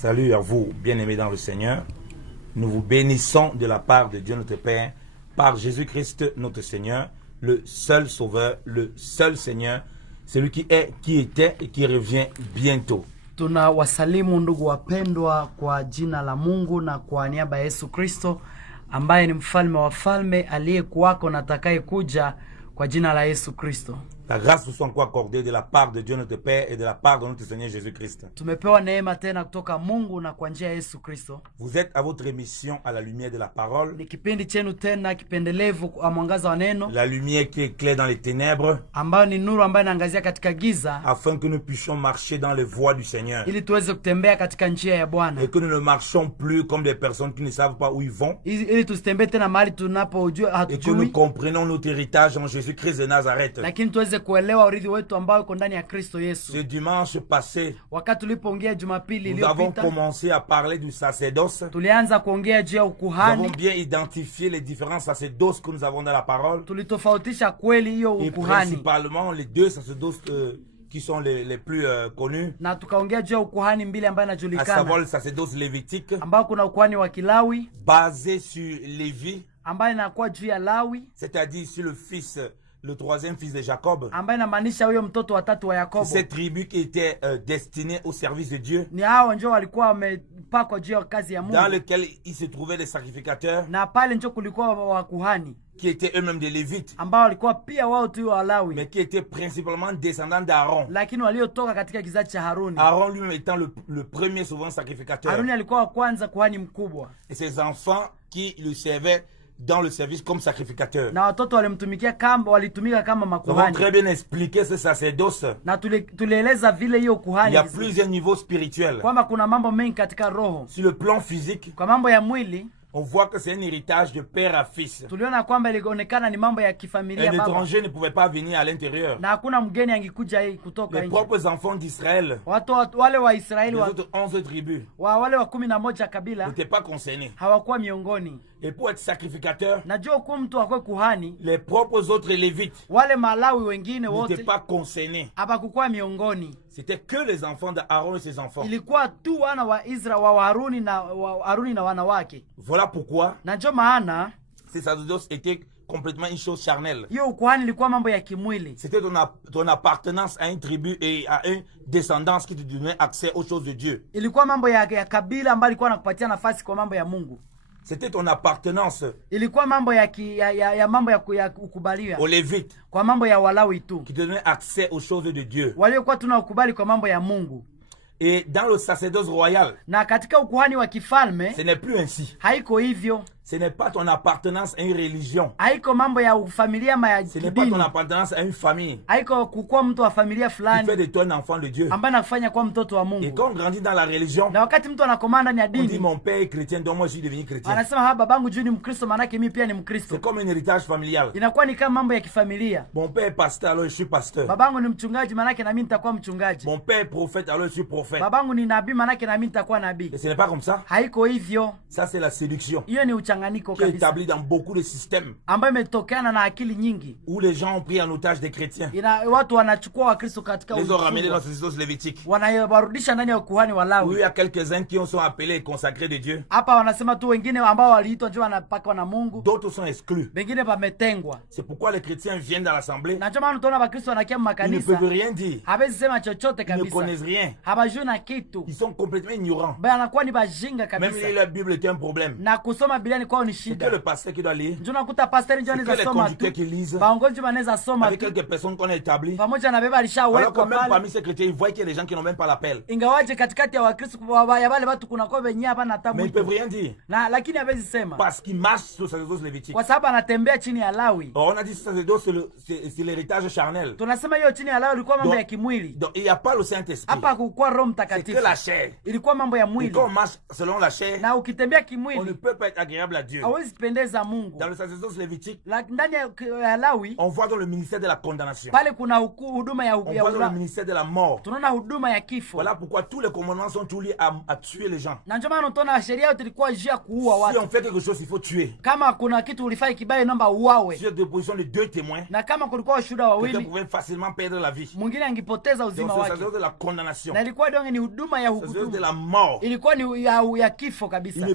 Salut à vous, bien-aimés dans le Seigneur. Nous vous bénissons de la part de Dieu notre Père, par Jésus-Christ notre Seigneur, le seul Sauveur, le seul Seigneur, celui qui est, qui était et qui revient bientôt. Tunawasalimu ndugu wapendwa kwa jina la Mungu na kwa niaba ya Yesu Kristo ambaye ni mfalme wa falme aliyekuwako na atakayekuja kwa jina la Yesu Kristo. La grâce vous soit encore accordée de la part de Dieu notre Père et de la part de notre Seigneur Jésus-Christ. Tumepewa neema tena kutoka Mungu na kwa njia ya Yesu Kristo. Vous êtes à votre émission à la lumière de la parole. Ni kipindi chenu tena kipendelevu kwa mwangaza wa neno. La lumière qui éclaire dans les ténèbres. Ambayo ni nuru ambayo inaangazia katika giza. Afin que nous puissions marcher dans les voies du Seigneur. Ili tuweze kutembea katika njia ya Bwana. Et que nous ne marchions plus comme des personnes qui ne savent pas où ils vont. Ili tusitembee tena mahali tunapojua hatujui. Et que nous comprenons notre héritage en Jésus-Christ de Nazareth. Lakini tuweze kuelewa urithi wetu ambao uko ndani ya Kristo Yesu. Ce dimanche passé, wakati tulipoongea Jumapili nous avons iliyopita, commencé à parler du sacerdoce. tulianza kuongea juu ya Nous ukuhani. avons bien identifié les différents sacerdoces que nous avons dans la parole. Tulitofautisha kweli hiyo Et ukuhani. principalement les deux sacerdoces qui sont les plus connus. Na tukaongea juu ya ukuhani mbili ambayo À savoir inajulikana, le sacerdoce lévitique, ambao kuna ukuhani wa Kilawi basé sur Lévi, ambayo inakuwa juu ya Lawi, c'est-à-dire sur le fils, le troisième fils de Jacob. ambayo inamaanisha huyo mtoto wa tatu wa Yakobo. Cette tribu qui était destinée au service de Dieu, Ni hao ndio walikuwa wamepakwa juu ya kazi ya dans Mungu, lequel il se trouvaient les sacrificateurs, na pale ndio kulikuwa wakuhani qui étaient eux-mêmes des Lévites, ambao walikuwa pia wao tu wa Lawi, mais qui étaient principalement descendants d'Aaron. lakini waliotoka katika kizazi cha Haruni. Aaron lui-même étant le premier souvent sacrificateur. Haruni alikuwa wa kwanza kuhani mkubwa, Et ses enfants qui le servaient dans le service comme sacrificateur. na watoto walitumika kama Nous avons makuhani. très bien expliqué ce sacerdoce. Na tulieleza vile hiyo Il kuhani y a plusieurs niveaux spirituels. kwamba kuna mambo mengi katika roho. Sur le plan physique, Kwa mambo ya mwili on voit que c'est un héritage de père à fils. tuliona kwamba ilionekana ni mambo ya kifamilia Un baba, étranger ne pouvait pas venir à l'intérieur. na hakuna mgeni angekuja kutoka Les nje. propres enfants d'Israël, Wale wa Israeli les autres 11 tribus, wale wa 11 kabila n'étaient pas concernés. hawakuwa miongoni. Et pour être sacrificateur, Najua kuwa mtu akwe kuhani, les propres autres Lévites wale Malawi wengine n'étaient wote pas concernés. hapakukuwa miongoni. C'était que les enfants d'Aaron et ses enfants. Ilikuwa tu wana wa Israeli wa Haruni na wanawake. Voilà pourquoi Na ndio maana ces sacerdoces étaient complètement une chose charnelle. hiyo ukuhani ilikuwa mambo ya kimwili. C'était ton appartenance à une tribu et à une descendance qui te donnait accès aux choses de Dieu. Ilikuwa mambo ya kabila ambayo ilikuwa nakupatia nafasi kwa mambo ya Mungu. C'était ton appartenance Ilikuwa mambo ya mambo ya kukubaliwa aux Lévites kwa mambo ya Walawi tu, qui te donnait accès aux choses de Dieu. waliokuwa tunakubali kwa mambo ya Mungu. Et dans le sacerdoce royal, Na katika ukuhani wa kifalme ce n'est plus ainsi. haiko hivyo. Ce n'est pas ton appartenance à une religion. Haiko mambo ya ufamilia ama ya Ce n'est pas ton kidini. appartenance à une famille Haiko kukuwa mtu wa familia qui fait fulani de toi un enfant de Dieu. ambaye anakufanya kuwa mtoto wa Et Mungu. quand on grandit dans la religion, Na wakati mtu anakomaa ndani ya on dit dini, mon père est chrétien, donc moi je suis devenu chrétien. anasema ha, babangu juu ni Mkristo, maanake mimi pia ni C'est Mkristo. comme un héritage familial. Inakuwa ni kama mambo ya kifamilia. Mon père est pasteur, alors je suis pasteur. Babangu ni mchungaji, maanake na mimi nitakuwa mchungaji. Mon père est prophète, alors je suis prophète. Babangu ni nabii, maanake na mimi nitakuwa nabii. Et ce n'est pas comme ça. Haiko hivyo. Ça, c'est la séduction Hiyo ni uchanganyiko qui est kabisa établie dans beaucoup de systèmes ambayo imetokana na akili nyingi. où les gens ont pris en otage des chrétiens. Watu wanachukua Wakristo katika Les ont ramenés dans ufungwa, ces sacerdoces lévitiques. wanawarudisha ndani ya ukuhani wa Où il Lawi. y a quelques-uns qui sont appelés et consacrés de Dieu. Hapa wanasema tu wengine ambao waliitwa ndio wanapakwa na Mungu, D'autres sont exclus. wengine pametengwa. C'est pourquoi les chrétiens viennent dans l'assemblée. Na ndio maana utaona Wakristo wanakia Ils ne makanisa peuvent rien dire. hawezi sema chochote Ils ne kabisa, connaissent rien. habajui na kitu, Ils sont complètement ignorants. anakuwa ni bajinga Même kabisa. lire la Bible est un problème. Na kusoma Biblia ni kwao ni C'est que shida. le pasteur qui doit lire, Ndio nakuta pastor ndio c'est que anaweza les soma conducteurs tu, qui lisent, baongozi wanaweza soma avec tu, quelques personnes qu'on a établies. pamoja na beba Alors que alishawekwa même pale. parmi ces chrétiens, ils voient qu'il y a des gens qui n'ont même pas l'appel. Ingawaje katikati ya Wakristo ya wale watu kuna kwa wenyewe hapa na Mais tabu, ils peuvent rien dire. na lakini hawezi sema Parce qu'ils marchent sur ces sacerdoce lévitique. kwa sababu anatembea chini ya Lawi. Or, on a dit que ce sacerdoce, c'est l'héritage charnel. Tunasema hiyo chini ya Lawi ilikuwa mambo Donc, ya kimwili. Donc, il n'y a pas le Saint-Esprit. Hapa hakukuwa Roho C'est que Mtakatifu, la chair. ilikuwa mambo ya Et mwili. quand on marche selon la chair, Na ukitembea on ne kimwili peut pas être agréable agréable à Dieu. hawezi pendeza Mungu. Dans le sacerdoce lévitique, Ndani ya Lawi on voit dans le ministère de la condamnation. pale kuna huduma ya On voit dans le ministère de la mort. tunaona huduma ya kifo. Voilà pourquoi tous les commandements sont tous liés à tuer les gens. Na ndio maana tunaona sheria yote ilikuwa juu ya kuua Si watu. on fait quelque chose, il faut tuer. Kama kuna kitu ulifanya kibaya namba uawe. Sur déposition de 2 témoins, Na kama kulikuwa washuhuda quelqu'un wawili, pouvait facilement perdre la vie. mwingine angepoteza Donc uzima c'est le wake. sacerdoce de la condamnation. Na ilikuwa donge ni huduma ya Le sacerdoce de hukumu. la mort. Ilikuwa ni ya kifo kabisa.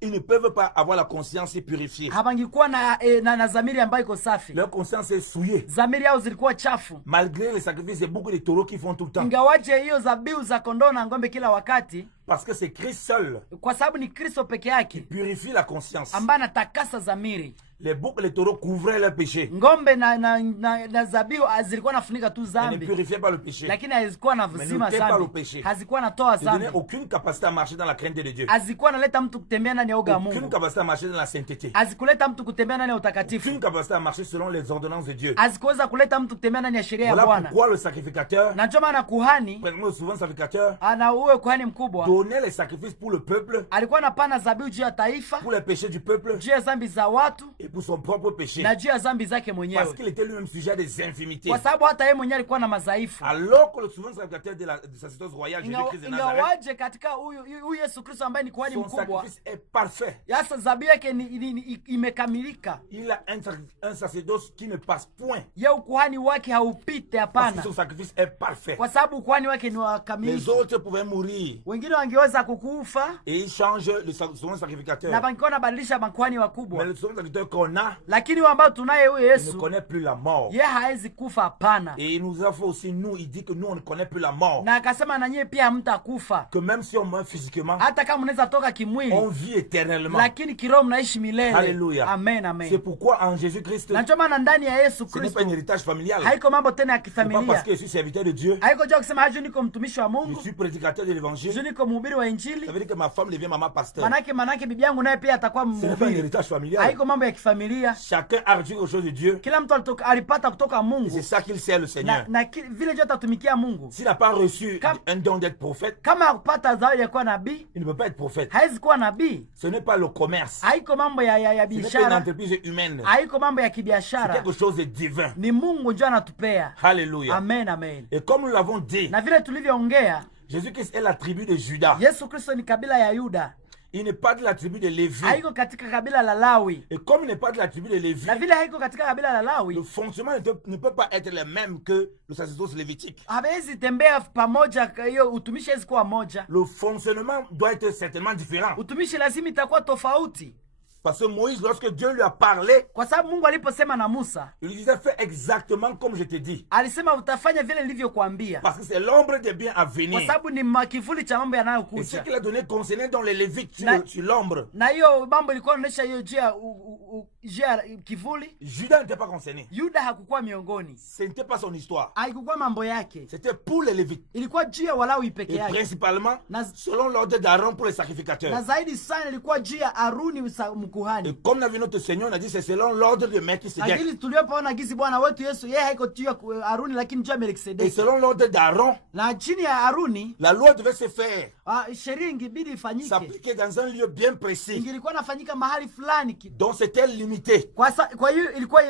Ils ne peuvent pas avoir la conscience purifiée. Habangikuwa na zamiri ambayo iko safi. Leur conscience est souillée. Zamiri yao zilikuwa chafu. Malgré les sacrifices, il y a beaucoup de taureaux qui font tout le temps. Ingawaje hiyo zabihu za kondoo na ng'ombe kila wakati, Parce que c'est Christ seul kwa sababu ni Kristo peke qui yake purifie la conscience. ambaye anatakasa zamiri. Les boucs et les taureaux couvraient leurs péchés. Ng'ombe na zabihu zilikuwa nafunika tu Ils ne zambi, purifiaient pas le péché. lakini hazikuwa na Mais zima n'ôtaient pas le zambi, péché. hazikuwa natoa Ils ne donnaient zambi, aucune capacité à marcher dans la crainte de Dieu. hazikuwa naleta mtu kutembea ndani ya oga ya Aucune Mungu, capacité à marcher dans la sainteté. hazikuleta mtu kutembea ndani ya utakatifu, Aucune capacité à marcher selon les ordonnances de Dieu. hazikuweza kuleta mtu kutembea ndani ya sheria ya Voilà Bwana. pourquoi le sacrificateur, Na ndio maana kuhani prenons souvent le sacrificateur, ana uwe kuhani mkubwa donnait les sacrifices pour le peuple, alikuwa anapana zabihu juu ya taifa, pour les péchés du peuple juu ya zambi za watu et pour son propre péché. na juu ya zambi zake Parce mwenyewe, qu'il était lui-même sujet à des infimités. kwa sababu hata yeye mwenyewe alikuwa na madhaifu. Alors que le souverain sacrificateur du sacerdoce royal, Jésus-Christ de Nazareth, Ingawaje katika huyu Yesu Kristo ambaye ni kuhani son mkubwa, sacrifice est parfait. yasa zabihu yake imekamilika. Il a un sacerdoce qui ne passe point. Ye ukuhani wake haupite, Parce hapana, que son sacrifice est parfait. kwa sababu ukuhani wake ni Les wakamilifu. autres pouvaient mourir. Wengine wangeweza kukufa Et il change le souverain na sacrificateur. bangekuwa nabadilisha makuhani Mais wakubwa, le souverain sacrificateur qu'on a, lakini huyo ambao tunaye huyo il ne Yesu, connaît plus la mort. ye haezi kufa, hapana. Et il nous a fait aussi, nous, il dit que nous, on ne connaît plus la mort. Na akasema na nyie pia hamtakufa, Que même si on meurt physiquement, hata kama mnaweza toka on kimwili, vit éternellement. lakini kiroho mnaishi milele. Alléluia. Amen, C'est amen. pourquoi en Jésus-Christ, Na ndio maana ndani ya Yesu ce n'est Kristo pas un héritage familial. haiko mambo tena ya Ce n'est pas parce kifamilia, que je suis serviteur de Dieu, haiko jua kusema haju niko mtumishi wa je Mungu, suis prédicateur de l'évangile. haju niko mhubiri wa Ça Injili, veut dire que ma femme devient maman pasteur. manake bibi yangu naye pia atakuwa Ce n'est pas un mhubiri. héritage familial. Haiko mambo ya kifamilia. Chacun a reçu quelque chose de Dieu. Kila mtu alipata kutoka Et Mungu, c'est ça qu'il sert le Seigneur. vile jua atatumikia Mungu. S'il n'a pas reçu un don d'être prophète, Kama hakupata zawadi ya kuwa nabii, il ne peut pas être prophète. hawezi kuwa nabii. Ce n'est pas le commerce. Haiko mambo ya Ce n'est pas une biashara, entreprise humaine. haiko mambo ya C'est kibiashara, quelque chose de divin. ni Mungu ndio anatupea. Alléluia. Amen, amen. Et comme nous l'avons dit, Na vile tulivyoongea, Jésus-Christ est la tribu de Judas. Yesu Kristo ni kabila ya Yuda, Il n'est pas de la tribu de Lévi. haiko katika kabila la Lawi. Et comme il n'est pas de la tribu de Lévi, Na vile haiko katika kabila la le Lawi, fonctionnement ne peut pas être le même que le sacerdoce lévitique. hawezi tembea pamoja, hiyo utumishi hawezi kuwa moja. Le fonctionnement doit être certainement différent. Utumishi lazima itakuwa tofauti, Parce que Moïse, lorsque Dieu lui a parlé, kwa sababu Mungu aliposema na Musa il lui disait fais exactement comme je t'ai dit. alisema utafanya vile nilivyokuambia, Parce que c'est l'ombre des biens à kwa venir. sababu ni kivuli cha mambo Et ce yanayokuja. qu'il a donné concernait dans les Lévites sur l'ombre. Na hiyo mambo ilikuwa inaonyesha hiyo juu ya kivuli. Judas n'était pas concerné. Yuda hakukuwa miongoni, Ce n'était pas son histoire. haikukuwa mambo yake, C'était pour les Lévites. ilikuwa juu ya Walawi peke Et yake, principalement, na selon l'ordre d'Aaron pour les na sacrificateurs. zaidi sana ilikuwa juu ya Aruni Et mkuhani. comme l'a vu notre Seigneur, on a dit c'est selon l'ordre de Melchisedec. Lakini tuliopoona gisi Bwana wetu Yesu yeye haiko juu ya Aruni, lakini juu ya Et Melkisedeki, selon l'ordre d'Aaron, na chini ya Aruni la loi devait se faire, sheria ingibidi ifanyike, s'appliquer dans un lieu bien précis. ingilikuwa nafanyika mahali fulani Donc c'était limité. kwa hiyo ilikuwa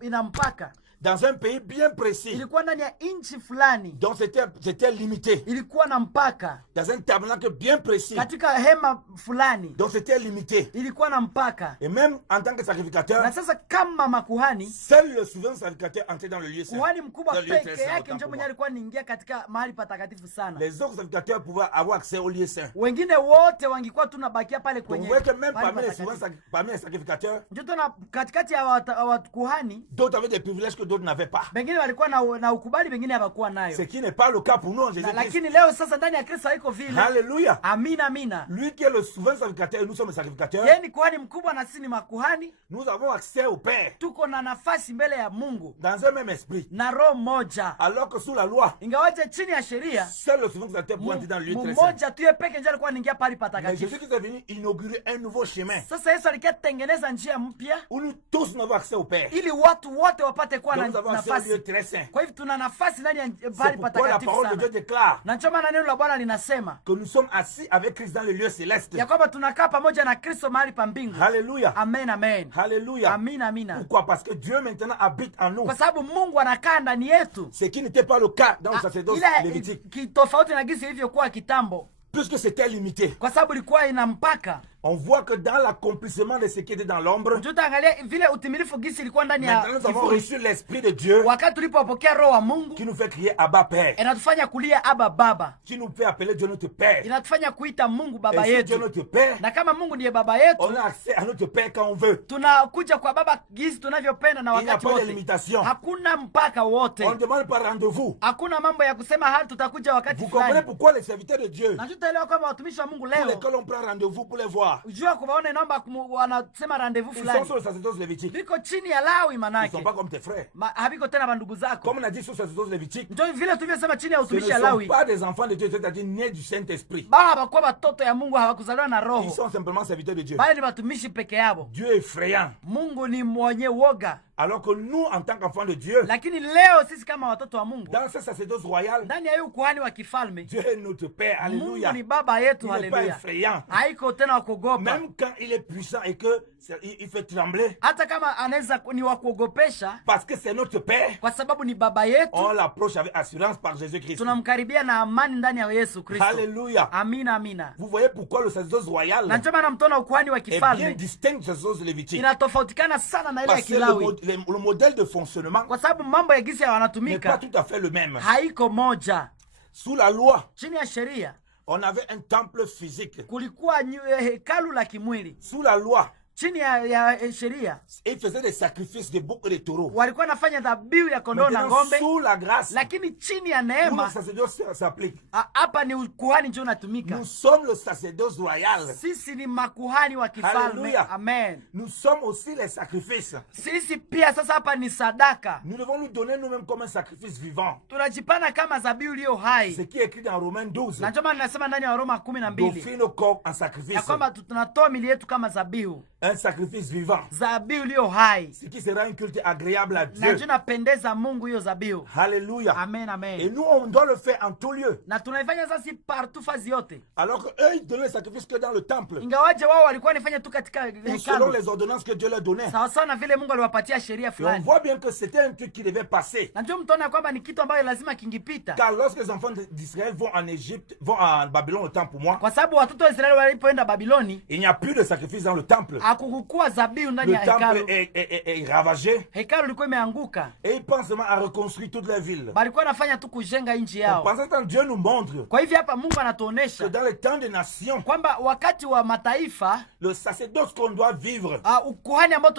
ina mpaka, Dans un pays bien précis. ilikuwa ndani ya nchi fulani, Donc c'était limité. ilikuwa na mpaka Dans un tabernacle bien précis. katika hema fulani, Donc c'était limité. ilikuwa na mpaka. Et même en tant que sacrificateur, Na sasa kama makuhani, seul le souverain sacrificateur entrait dans le lieu saint. kuhani mkubwa Dans le lieu très peke saint, yake autant ndio pour mwenye moi. alikuwa niingia katika mahali patakatifu sana. Les autres sacrificateurs pouvaient avoir accès au lieu saint. Wengine wote wangekuwa tunabakia pale Donc kwenye vous voyez que même mahali parmi les patakatifu. souverains, parmi les sacrificateurs, Ndio tuna katikati ya watu kuhani, d'autres avaient des privilèges que d'autres n'avaient pas. wengine walikuwa na ukubali, wengine hawakuwa nayo. Ce qui n'est pas le cas pour nous en Jésus-Christ. Lakini leo sasa ndani ya Kristo haiko vile. Alléluia. Amina, amina. Lui qui est le souverain sacrificateur, nous sommes les sacrificateurs. Yeye ni kuhani mkubwa na sisi ni makuhani. Nous avons accès au Père Tuko na nafasi mbele ya Mungu dans un même esprit. na roho moja, Alors que sous la loi, ingawaje chini ya sheria seul le souverain sacrificateur pouvait entrer dans le lieu très saint. mmoja tu yeye peke ndiye alikuwa anaingia pale Mais patakatifu. Jésus-Christ est venu inaugurer un nouveau chemin Sasa Yesu alikuwa tengeneza njia mpya où nous tous nous avons accès au Père. ili watu wote wapate kuwa na nous avons accès au lieu très saint. Kwa hivyo tuna nafasi ndani ya C'est pahali pourquoi la patakatifu parole de Dieu sana. déclare Na ndio maana neno la Bwana linasema que nous sommes assis avec Christ dans le lieu céleste. ya kwamba tunakaa pamoja na Kristo mahali pa mbingu. Alléluia. Amen, amen. Alléluia. Amina, amina. Pourquoi? Parce que Dieu maintenant habite en nous. Kwa sababu Mungu anakaa ndani yetu. Ce qui n'était pas le cas dans le sacerdoce lévitique. Kitofauti na gisi ilivyokuwa kitambo. Puisque c'était limité. Kwa sababu ilikuwa ina mpaka. On voit que dans l'accomplissement de ce qui était dans l'ombre, Tutaangalia vile utimilifu gisi ilikuwa ndani ya maintenant nous avons reçu l'Esprit de Dieu wakati tulipopokea Roho wa Mungu qui nous fait crier Abba Père, inatufanya kulia Abba Baba, qui nous fait appeler Dieu notre Père. inatufanya kuita Mungu Baba Et si Dieu yetu. notre Père, Na kama Mungu ndiye Baba yetu, on a accès à notre Père quand on veut. tunakuja kwa Baba gisi tunavyopenda na Il n'y a wakati pas de wote. limitation. Hakuna mpaka wote. On ne demande pas rendez-vous. Hakuna mambo ya kusema hali tutakuja wakati Vous comprenez fulani. pourquoi les serviteurs de Dieu, Na tutaelewa kwamba watumishi wa Mungu pour leo lesquels on prend rendez-vous pour les voir, ujua kuwaona inaomba wanasema rendezvous ils sont fulani. sur le sacerdoce lévitique. Viko chini ya Lawi Ils ne manake. sont pas comme tes frères. Haviko tena bandugu zako. Comme on a dit sur le sacerdoce lévitique, Ndio vile tulivyosema chini ya ce ne utumishi ya sont Lawi. pas des enfants de Dieu, c'est-à-dire nés du Saint-Esprit. Baba hawakuwa watoto ya Mungu, hawakuzaliwa na Ils roho. sont simplement serviteurs de Dieu. Bali ni watumishi peke yao. Dieu est effrayant. Mungu ni mwenye woga. Alors que nous, en tant qu'enfants de Dieu, Lakini leo sisi kama watoto wa Mungu, dans ce sacerdoce royal, ndani ya hiyo ukuhani wa kifalme, Dieu est notre Père. Alléluia. Mungu ni baba yetu. Il n'est pas Haleluya. effrayant. Haiko tena wa kuogopa. Même quand il est puissant et que il fait trembler, Hata kama anaweza ni wa kuogopesha, parce que c'est notre Père, kwa sababu ni baba yetu, on l'approche avec assurance par Jésus-Christ. tunamkaribia na amani ndani ya Yesu Kristo. Alléluia. Amina, amina. Vous voyez pourquoi le sacerdoce royal Na ndio maana mtona ukuhani wa est bien kifalme distinct du sacerdoce lévitique. inatofautikana sana na ile ya Parce que Kilawi, le modèle de fonctionnement kwa sababu mambo ya gisi ya n'est pas wanatumika tout à fait le même. haiko moja. Sous la loi, Chini ya sheria on avait un temple physique. kulikuwa hekalu la kimwili. Sous la loi, Chini ya sheria ils faisaient des sacrifices de boucs et de taureaux. walikuwa nafanya dhabihu ya kondoo na Maintenant, ng'ombe, sous la grâce, lakini chini ya où le neema sacerdoce s'applique. hapa ni ukuhani ndio unatumika. Nous sommes le sacerdoce royal. Sisi ni makuhani wa kifalme. Hallelujah. Amen. Nous sommes aussi les sacrifices. Sisi pia sasa hapa ni sadaka, Nous devons nous donner nous-mêmes comme un sacrifice vivant. tunajipana kama dhabihu iliyo hai. Ce qui est écrit dans Romains 12. Na ndio maana ninasema ndani ya Waroma 12 D'offrir nos corps en ya sacrifice. kwamba tunatoa mili yetu kama dhabihu, Un sacrifice vivant. dhabihu iliyo hai, Ce qui sera un culte agréable à na Dieu. ndio napendeza Mungu hiyo dhabihu. Alléluia. Amen, Et amen. nous, on doit le faire en tout lieu. Na tunaifanya sasa partout, fazi yote, Alors qu'eux, ils donnaient le sacrifice que dans le temple. ingawaje wao walikuwa wanafanya tu katika Ou selon hekalu, les ordonnances que Dieu leur donnait. sawa sawa na vile Mungu aliwapatia sheria Et on fulani. voit bien que c'était un truc qui devait passer. Na ndio mtaona kwamba ni kitu ambayo lazima kingipita, Car lorsque les enfants d'Israël vont en Égypte, vont en Babylone, autant pour moi, kwa sababu watoto wa Israeli walipoenda Babiloni il n'y a plus de sacrifice dans le temple. hakukuwa dhabihu ndani Le ya temple hekalu. est ravagé. Hekalu ilikuwa imeanguka, Et ils pensent seulement à reconstruire toute la ville. balikuwa nafanya tu kujenga nchi yao. Pendant ce temps, Dieu nous montre Kwa hivyo hapa Mungu que anatuonesha dans le temps des nations, kwamba wakati wa mataifa le sacerdoce qu'on doit vivre, ukuhani ambao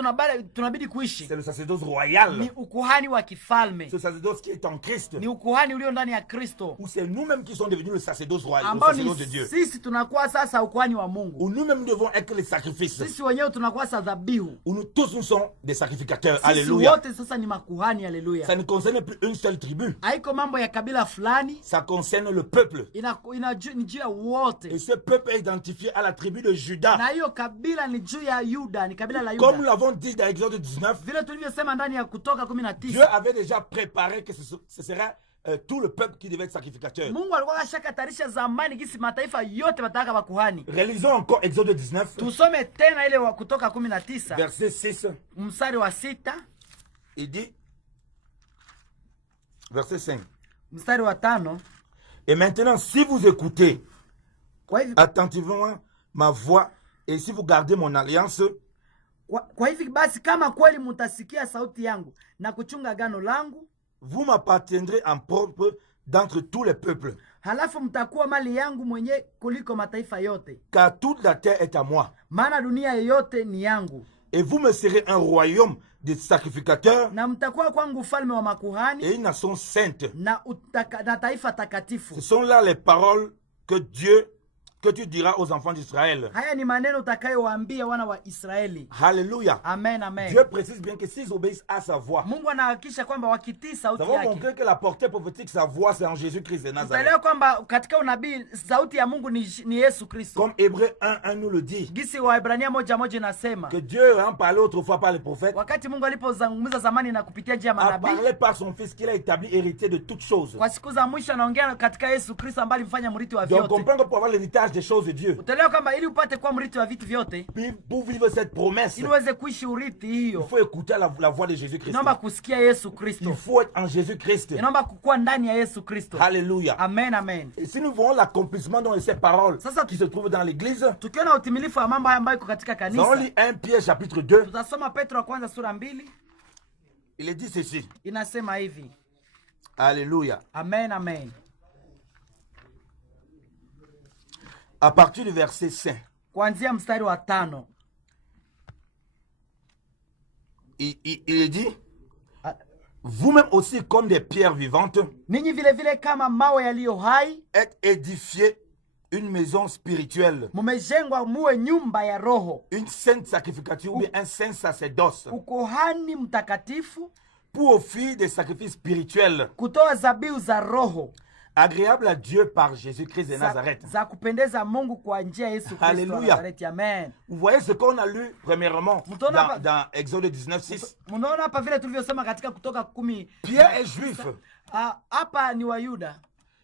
tunabidi kuishi c'est le sacerdoce royal. ni ukuhani wa kifalme, Ce sacerdoce qui est en Christ. ni ukuhani ulio ndani ya Kristo, Où c'est nous-mêmes qui sommes devenus le sacerdoce royal, le ambao sacerdoce de ni Dieu. sisi tunakuwa sasa ukuhani wa Mungu. Où nous-mêmes devons être les sacrifices. Sisi wenyewe tunakuwa sasa dhabihu. Où nous tous nous sommes des sacrificateurs. Sisi Alléluia. wote sasa ni makuhani. Haleluya. Ça ne concerne plus une seule tribu. Haiko mambo ya kabila fulani, Ça concerne le peuple. ni juu ya wote, Et ce peuple est identifié à la tribu de Juda. na hiyo kabila ni juu ya Yuda, ni kabila la Comme nous Yuda. l'avons dit dans Exode 19, Vile tulivyosema ndani ya Kutoka Dieu 19, avait déjà préparé que ce serait tout le peuple qui devait être sacrificateur. Mungu alikuwa ashakatarisha zamani gisi mataifa yote wataka makuhani. Réalisons encore Exode 19, Tusome tena ile wa Kutoka 19 verset 6. mstari wa 6, Il dit, verset 5. mstari wa 5. Et maintenant, si vous écoutez Kwa hivyo attentivement ma voix et si vous gardez mon alliance, kwa hivi basi, kama kweli mutasikia sauti yangu na kuchunga agano langu, vous m'appartiendrez en propre d'entre tous les peuples, halafu mtakuwa mali yangu mwenye kuliko mataifa yote, car toute la terre est à moi. maana dunia yote ni yangu. Et vous me serez un royaume de sacrificateurs Na mtakuwa kwangu ufalme wa makuhani et une nation sainte. na taifa takatifu. Ce sont là les paroles que Dieu que tu diras aux enfants d'Israël. Haya ni maneno utakayowaambia wana wa Israeli. Alléluia. Amen, amen. Dieu précise bien que s'ils obéissent à sa voix, Mungu anahakikisha kwamba wakitii sauti nous avons yake. montré que la portée prophétique, sa voix, c'est en Jésus-Christ de Nazareth. Utaelewa kwamba katika unabii sauti ya Mungu ni Yesu Kristo. Comme Hébreu 1:1 nous le dit, Gisi Waebrania 1:1 inasema que Dieu a parlé autrefois par les prophètes, wakati Mungu alipozungumza zamani na kupitia njia ya a manabii, parlé par son Fils qu'il a établi héritier de toutes choses. kwa siku za mwisho anaongea katika Yesu Kristo ambaye alimfanya mrithi wa Donc on vyote. comprend que pour avoir l'héritage des choses de Dieu, Utaelewa kwamba ili upate kuwa mrithi wa vitu vyote, pour vivre cette promesse, ili uweze kuishi urithi il hiyo, faut écouter la voix de Jésus-Christ. inaomba kusikia Yesu Il Kristo. faut être en Jésus-Christ. Inaomba kukuwa ndani ya Yesu Kristo. Alléluia. Amen, amen. Et si nous voyons l'accomplissement de ces paroles Sasa qui se trouvent dans l'église, tukiona utimilifu wa mambo haya ambayo iko katika nous allons kanisa, lire 1 Pierre chapitre 2. tutasoma Petro wa kwanza sura 2, Il est dit ceci. inasema hivi. Alléluia. Amen, amen. À partir du verset 5, Kuanzia mstari wa 5. il est dit, Ah, vous-même aussi comme des pierres vivantes, ninyi vile vile kama mawe yaliyo hai, êtes édifiés une maison spirituelle, mumejengwa muwe nyumba ya roho, une sainte sacrificature ou bien un saint sacerdoce, ukohani mtakatifu, pour offrir des sacrifices spirituels, kutoa zabihu za roho agréables à Dieu par Jésus-Christ de Nazareth. za kupendeza Mungu kwa njia ya Yesu Kristo wa Alléluia. Nazareti. Amen. Vous voyez ce qu'on a lu premièrement Mtona- dans Exode 19:6. Mnaona hapa vile tulivyosema katika Kutoka 10. Pierre est juif. Hapa ni Wayuda.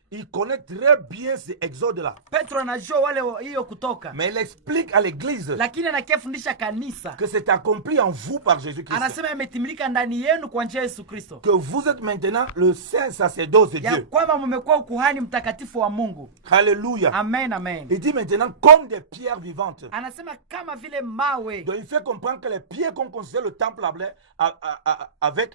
Il connaît très bien ces exodes-là. Petro anajua wale hiyo Kutoka, Mais il explique à l'église lakini anakifundisha kanisa, que c'est accompli en vous par Jésus-Christ. anasema imetimilika ndani yenu kwa njia ya Yesu Kristo, Que vous êtes maintenant le saint sacerdoce de ya Dieu. kwamba mmekuwa ukuhani mtakatifu wa Mungu. Alléluia. Amen, amen. Il dit maintenant comme des pierres vivantes. Anasema kama vile mawe. Donc il fait comprendre que les pierres qu'on considère le temple avec,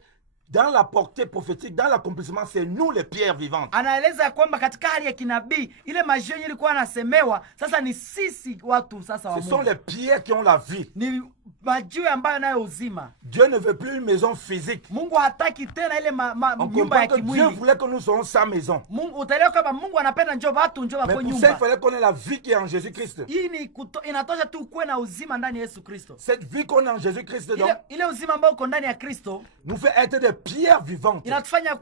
dans la portée prophétique, dans l'accomplissement, c'est nous les pierres vivantes. Anaeleza kwamba katika hali ya kinabii ile majioni yenye ilikuwa anasemewa, sasa ni sisi watu sasa wa Ce sont Mungu, les pierres qui ont la vie. ni majiwe ambayo nayo uzima. Dieu ne veut plus une maison physique. Mungu hataki tena ile On nyumba ya comprend que Dieu kimwili. voulait que nous soyons sa maison. Mungu utaelewa kwamba Mungu anapenda njoo watu njoo Mais wako pour ça, il nyumba. fallait qu'on ait la vie qui est en Jésus-Christ. Hii ni inatosha tu kuwe na uzima ndani ya Yesu Kristo. Cette vie qu'on a en Jésus-Christ dedans Ile uzima ambao uko ndani ya Kristo nous fait être des pierres vivantes. inatufanya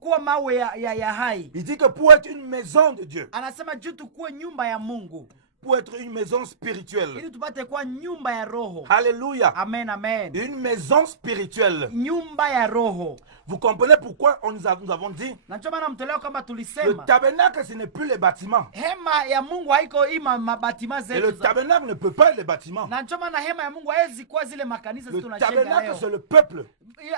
kuwa mawe ya hai. Il dit que pour être une maison de Dieu, Anasema juu tukuwe nyumba ya Mungu, pour être une maison spirituelle. ili tupate kuwa nyumba ya roho. Alléluia. Amen, amen. Une maison spirituelle. Nyumba ya roho. Vous comprenez pourquoi nous avons dit Na ndio maana mtoleo kama le tulisema tabernacle, ce n'est plus les bâtiments. hema ya Mungu haiko ima mabatima Et le zetu. tabernacle ne peut pas être les bâtiments. Na ndio maana hema ya Mungu haiwezi kuwa zile makanisa Le zetu tunajenga tabernacle, leo. c'est le peuple.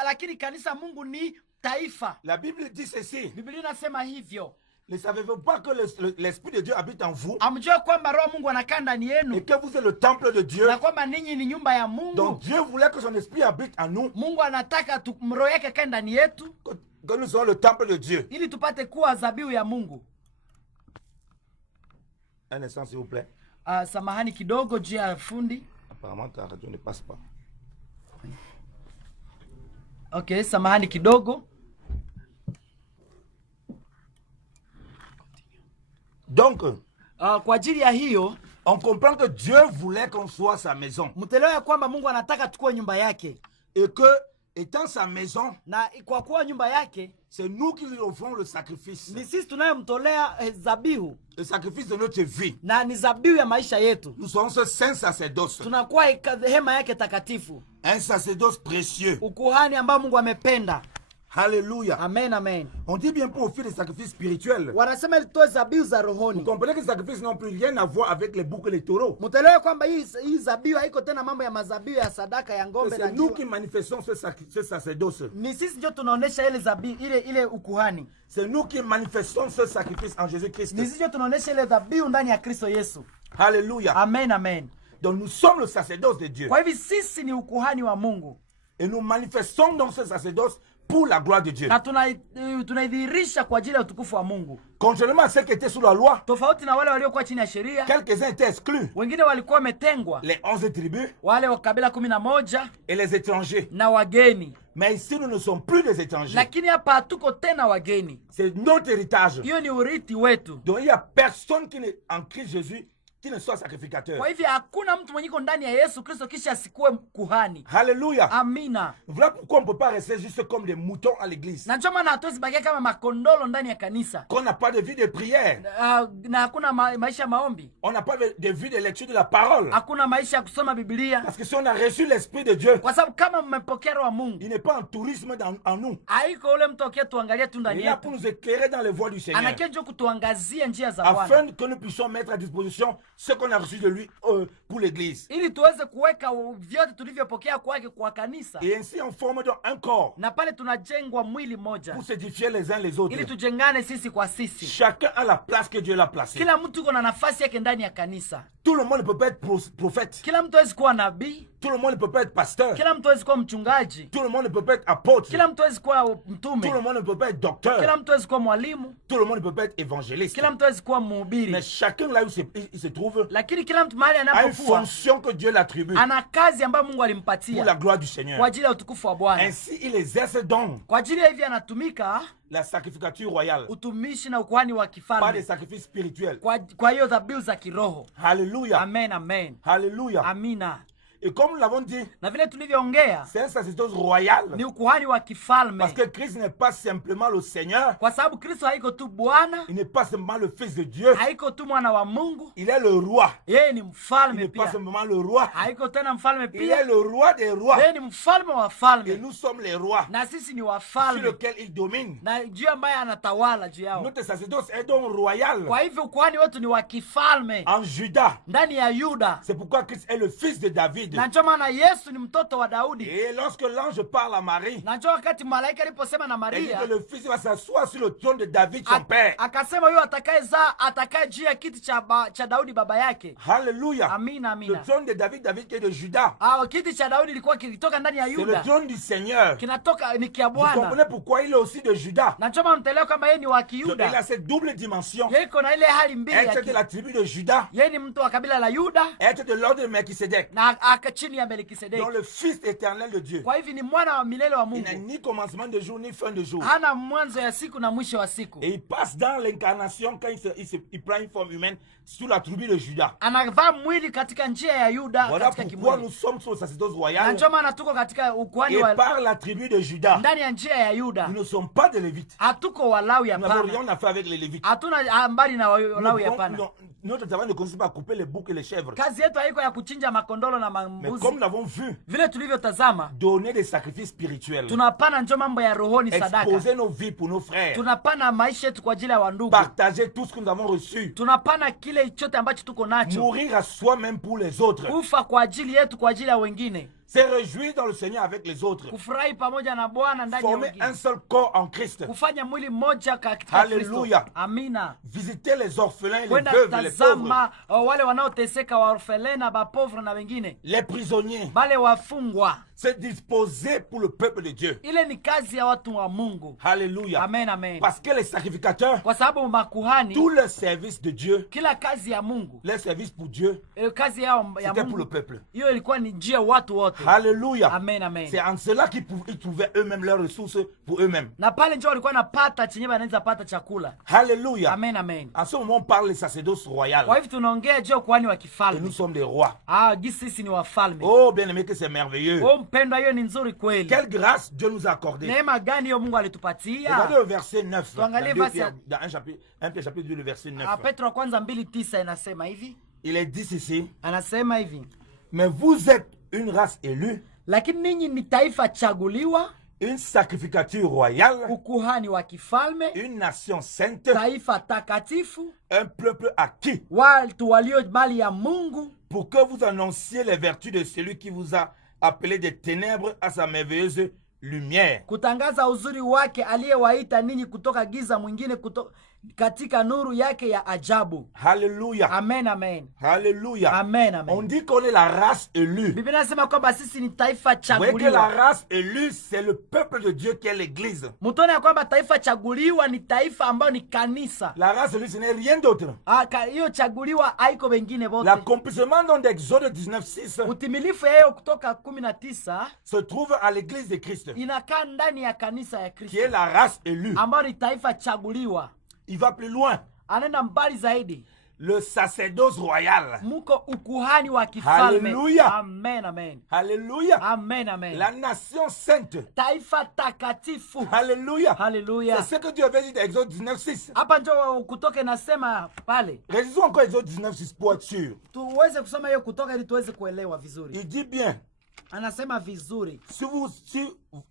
Lakini kanisa Mungu ni taifa. La Bible dit ceci. Biblia inasema hivyo. Ne savez-vous pas que l'Esprit de Dieu habite en vous Amjue kwamba roho Mungu anakaa ndani et yenu que vous êtes le temple de Dieu? na kwamba ninyi ni nyumba ya Mungu. Donc Dieu voulait que son esprit habite en nous, Mungu anataka roho yake kae ndani yetu que nous soyons le temple de Dieu. ili tupate kuwa dhabihu ya Mungu. Un instant, s'il vous plaît. Samahani kidogo juu ya fundi. Apparemment, ta radio ne passe pas. Okay, samahani kidogo. Donc, Kwa ajili ya hiyo on comprend que Dieu voulait qu'on soit sa maison. mtelewa ya kwamba Mungu anataka tukue nyumba yake, Et que, étant sa maison, na kwa kuwa nyumba yake c'est nous qui lui offrons le sacrifice. ni sisi tunayomtolea dhabihu, Le sacrifice de notre vie. na ni dhabihu ya maisha yetu. Nous sommes ce saint sacerdoce. Tunakuwa hema yake takatifu, Un sacerdoce précieux. ukuhani ambao Mungu amependa. Alléluia. Amen, amen. On dit bien pour offrir des sacrifices spirituels. Wanasema ilitoe dhabihu za Vous rohoni. comprenez que les sacrifices n'ont plus rien à voir avec les boucs et les taureaux. Mtelewe kwamba hii dhabihu haiko tena mambo ya mazabihu ya sadaka ya ng'ombe na C'est nous njiwa. qui manifestons ce sacerdoce. Ni sisi ndio tunaonesha ile dhabihu ile ukuhani. C'est nous qui manifestons ce sacrifice en Jésus-Christ. Ni sisi ndio tunaonesha ile dhabihu ndani ya Kristo Yesu. Alléluia. Amen, amen. Donc nous sommes le sacerdoce de Dieu. Kwa hivi sisi ni ukuhani wa Mungu. Et nous manifestons dans ce sacerdoce pour la gloire de Dieu. Na tunaidhihirisha kwa ajili ya utukufu wa Mungu. Contrairement à ceux qui étaient sous la loi, Tofauti na wale waliokuwa chini ya sheria, quelques-uns étaient exclus. wengine walikuwa wametengwa, Les 11 tribus wale wa kabila 11 et les étrangers. na wageni. Mais ici, nous ne sommes plus des étrangers. Lakini hapa hatuko tena wageni. C'est notre héritage. Hiyo ni urithi wetu. Donc il n'y a personne qui n'est en Christ Jésus qui ne soit sacrificateur. Kwa hivyo hakuna mtu mwenye iko ndani ya Yesu Kristo kisha asikuwe kuhani. Alléluia. Amina. Voilà pourquoi on ne peut pas rester juste comme des moutons à l'église. Na ndio maana hatuwezi bakia kama makondolo ndani ya kanisa. Qu'on n'a pas de vie de prière. Na hakuna maisha maombi. On n'a pas de vie de lecture de la parole. Hakuna maisha ya kusoma Biblia. Parce que si on a reçu l'Esprit de Dieu, kwa sababu kama mmepokea roho wa Mungu, il n'est pas en tourisme en nous. Haiko ule mtu akituangalia tu ndani yetu. Il est là yetu. pour nous éclairer dans les voies du Seigneur. Anakuja kutuangazia njia za Bwana. Afin que nous puissions mettre à disposition ce qu'on a reçu de lui pour l'église. Ili tuweze kuweka vyote tulivyopokea kwake kwa kanisa. Et ainsi on forme donc un corps. Na pale tunajengwa mwili moja. Pour s'édifier les uns les autres. Ili tujengane sisi kwa sisi. Chacun a la place que Dieu l'a placée. Kila mtu yuko na nafasi yake ndani ya kanisa. Tout le monde ne peut pas être prophète. Kila mtu hawezi kuwa nabii. Tout le monde ne peut pas être pasteur. Kila mtu hawezi kuwa mchungaji. Tout le monde ne peut pas être apôtre. Kila mtu hawezi kuwa mtume. Tout le monde ne peut pas être docteur. Kila mtu hawezi kuwa mwalimu. Tout le monde ne peut pas être évangéliste. Kila mtu hawezi kuwa mhubiri. Mais chacun là où il se trouve, lakini kila mtu mahali a une anapokuwa fonction que Dieu l'attribue. Ana kazi ambayo Mungu Pour alimpatia. la gloire du Seigneur. Kwa ajili ya utukufu wa Bwana. Ainsi il exerce donc. Kwa ajili ya hivi anatumika la sacrificature royale. Utumishi na ukuhani wa kifalme. Pas des sacrifices spirituels. Kwa hiyo dhabihu za kiroho. Alléluia. Amen, amen. Alléluia. Amina. Et comme nous l'avons dit, na vile tulivyoongea, c'est un sacerdoce royal. Ni ukuhani wa kifalme. Parce que Christ n'est pas simplement le Seigneur. Kwa sababu Kristo haiko tu Bwana. Il n'est pas simplement le Fils de Dieu. Haiko tu mwana wa Mungu. Il est le roi. Yeye ni mfalme pia. Il n'est pas simplement le roi. Haiko tena mfalme pia. Il est le roi des rois. Yeye ni mfalme wa falme. Et nous sommes les rois. Na sisi ni wafalme. Sur lequel il domine. Na juu ambaye anatawala juu yao. Notre sacerdoce est donc royal. Kwa hivyo ukuhani wetu ni wa kifalme. En Juda. Ndani ya Yuda. C'est pourquoi Christ est le fils de David. Na ndio maana Yesu ni mtoto wa Daudi. Et lorsque l'ange parle à Marie, na ndio wakati malaika aliposema na Maria, il dit que le fils va s'asseoir sur le trône de David son père. Akasema huyo atakaye juu ya kiti cha Daudi baba yake. Hallelujah. Amina, amina. Le trône de David qui est de Juda. Kiti cha Daudi kilikuwa kilitoka ndani ya Yuda. C'est le trône du Seigneur. Kinatoka ni kia Bwana. Vous comprenez pourquoi il est aussi de Juda? Na ndio maana mtaelewa kama yeye ni wa Kiyuda. Il a cette double dimension. Yeye iko na ile hali mbili ya être de la tribu de Juda. Yeye ni mtu wa kabila la Yuda. Être de l'ordre de Melchisedec. Na chini ya Melkisedeki. Donc le fils éternel de Dieu. Kwa hivi ni mwana wa milele wa Mungu. Il n'a ni commencement de jour ni fin de jour. Hana mwanzo ya siku na mwisho wa siku. Et il passe dans l'incarnation quand il prend une forme humaine sous la tribu de Juda. Anavaa mwili katika njia ya Yuda. Voilà katika pourquoi kimwili. nous sommes sur le sacerdoce royal. Na ndio maana tuko katika ukuhani wa par la tribu de Juda. Ndani ya njia ya Yuda. Nous ne sommes pas des Lévites. Hatuko Walawi hapana. Nous n'avons rien à faire avec les Lévites. Hatuna mbali na Walawi hapana. Notre travail ne consiste pas à couper les boucs et les chèvres. Kazi yetu haiko ya kuchinja makondolo na mambuzi. Mais comme nous l'avons vu, vile tulivyotazama, donner des sacrifices spirituels. Tunapana njo mambo ya rohoni sadaka. Exposer nos vies pour nos frères. Tunapana maisha yetu kwa ajili ya wandugu. Partager tout ce que nous avons reçu. Tunapana kile chote ambacho tuko nacho. Mourir à soi-même pour les autres. Kufa kwa ajili yetu kwa ajili ya wengine. Se réjouir dans le Seigneur avec les autres. Kufurahi pamoja na Bwana ndani ya wengine. Former un seul corps en Christ. Kufanya mwili mmoja katika Kristo. Alléluia. Amina. Visiter les orphelins, les veuves, les pauvres. Wale wanaoteseka, waorphelins, bapauvres na wengine. Les prisonniers. Wale wafungwa. Se disposer pour le peuple de Dieu. Ile ni kazi ya watu wa Mungu. Alléluia. Amen, amen. Parce que les sacrificateurs, kwa sababu makuhani, tout le service de Dieu, kila kazi ya Mungu, le service pour Dieu, kazi ya Mungu, c'était pour le peuple. Hiyo ilikuwa ni njia watu wote. Alléluia. Amen, amen. C'est en cela qu'ils trouvaient eux-mêmes leurs ressources pour eux-mêmes. Na pale njoo walikuwa napata chenye wanaweza pata chakula. Alléluia. Amen, amen. En ce moment on parle des sacerdoces royales. Kwa hivyo tunaongea juu ya kuhani wa kifalme. Et nous sommes des rois. Sisi ni wafalme. Oh bien aimé, que c'est merveilleux. Mpendwa, hiyo ni nzuri kweli. Quelle grâce Dieu nous a accordé. Neema gani hiyo Mungu alitupatia? Regardez le verset 9. Tuangalie dans un chapitre 2 le verset 9. Petro wa kwanza 2:9 inasema hivi. Il est dit ici. Anasema hivi. Mais vous êtes une race élue. Lakini ninyi ni taifa chaguliwa. Une sacrificature royale. Ukuhani wa kifalme. Une nation sainte. Taifa takatifu. Un peuple acquis. Watu walio mali ya Mungu. Pour que vous annonciez les vertus de celui qui vous a appelé des ténèbres à sa merveilleuse lumière. Kutangaza uzuri wake aliyewaita ninyi kutoka giza mwingine katika nuru yake ya ajabu. Hallelujah. Amen, amen. Hallelujah. Amen, amen. On dit qu'on est la race élue. Biblia inasema kwamba sisi ni taifa chaguliwa. Oui, que la race élue, c'est le peuple de Dieu qui est l'église. Mutone ya kwamba taifa chaguliwa ni taifa ambayo ni kanisa. La race élue, ce n'est rien d'autre. Hiyo chaguliwa haiko wengine wote. L'accomplissement d'Exode 19:6. Utimilifu yao kutoka 19 se trouve à l'église de Christ. Inakaa ndani ya kanisa ya Kristo. Qui est la race élue. Ambayo ni taifa chaguliwa. Il va plus loin. Anaenda mbali zaidi. le sacerdoce royal. muko ukuhani wa kifalme. Hallelujah. Amen, amen. Alléluia. Amen, amen. La nation sainte. Taifa takatifu. Alléluia. Hallelujah. C'est ce que Dieu avait dit dans Exode 19:6. Hapa njo Kutoka nasema pale. Réalisons encore Exode 19:6 pour être sûr. Tuweze kusoma hiyo Kutoka ili tuweze kuelewa vizuri. Il dit bien. Anasema vizuri.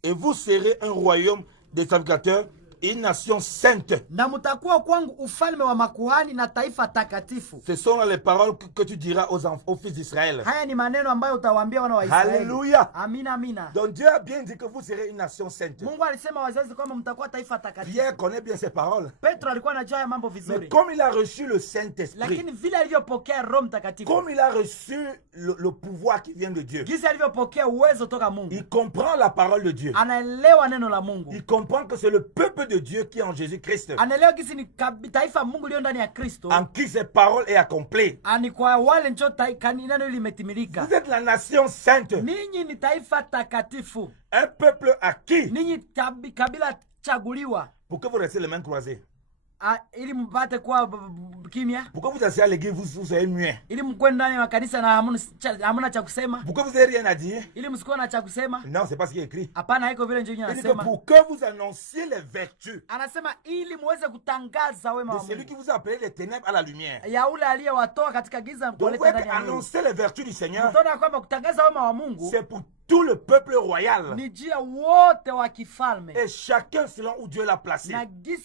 Et vous serez un royaume de sacrificateurs, une nation sainte. Na mutakuwa kwangu ufalme wa makuhani na taifa takatifu. Ce sont les paroles que tu diras aux fils d'Israël. Haya ni maneno ambayo utawaambia wana wa Israeli. Alléluia. Amina, amina. Donc Dieu a bien dit que vous serez une nation sainte. Mungu alisema wazazi kwamba mtakuwa taifa takatifu. Pierre connaît bien ces paroles. Petro alikuwa anajua haya mambo Mais vizuri. comme il a reçu le Saint-Esprit, Lakini vile alivyopokea Roho Mtakatifu, comme il a reçu le pouvoir qui vient de Dieu, jinsi alivyopokea uwezo toka Mungu, il comprend la parole de Dieu. anaelewa neno la Mungu. Il comprend que c'est le peuple de Dieu qui est en Jésus-Christ, Anaelewa jinsi ni taifa Mungu lio ndani ya Kristo. en qui ces paroles est accomplie. Ani kwa wale njo neno hili limetimilika. Vous êtes la nation sainte, Ninyi ni taifa takatifu. un peuple acquis, Ninyi kabila chaguliwa. pour que vous restiez les mains croisées. Ili mpate kuwa kimya. Pourquoi vous asseyez à l'église, vous soyez muet? Ili mkwe ndani ya kanisa na hamuna cha kusema. Pourquoi vous n'avez rien à dire? Ili msikuwe na cha kusema. Non, c'est pas ce qui est écrit. Hapana, haiko vile ndio Il dit que anasema. pour que vous annonciez les vertus Anasema ili muweze kutangaza wema de wa celui Mungu. qui vous a appelé les ténèbres à la lumière. Ya ule aliyewatoa katika giza Donc vous kuleta pouvez ndani ya nuru. annoncer les vertus du Seigneur. Mtaona kwamba kutangaza wema wa Mungu C'est pour tout le peuple royal. ni jia wote wa kifalme. Et chacun selon où Dieu l'a placé.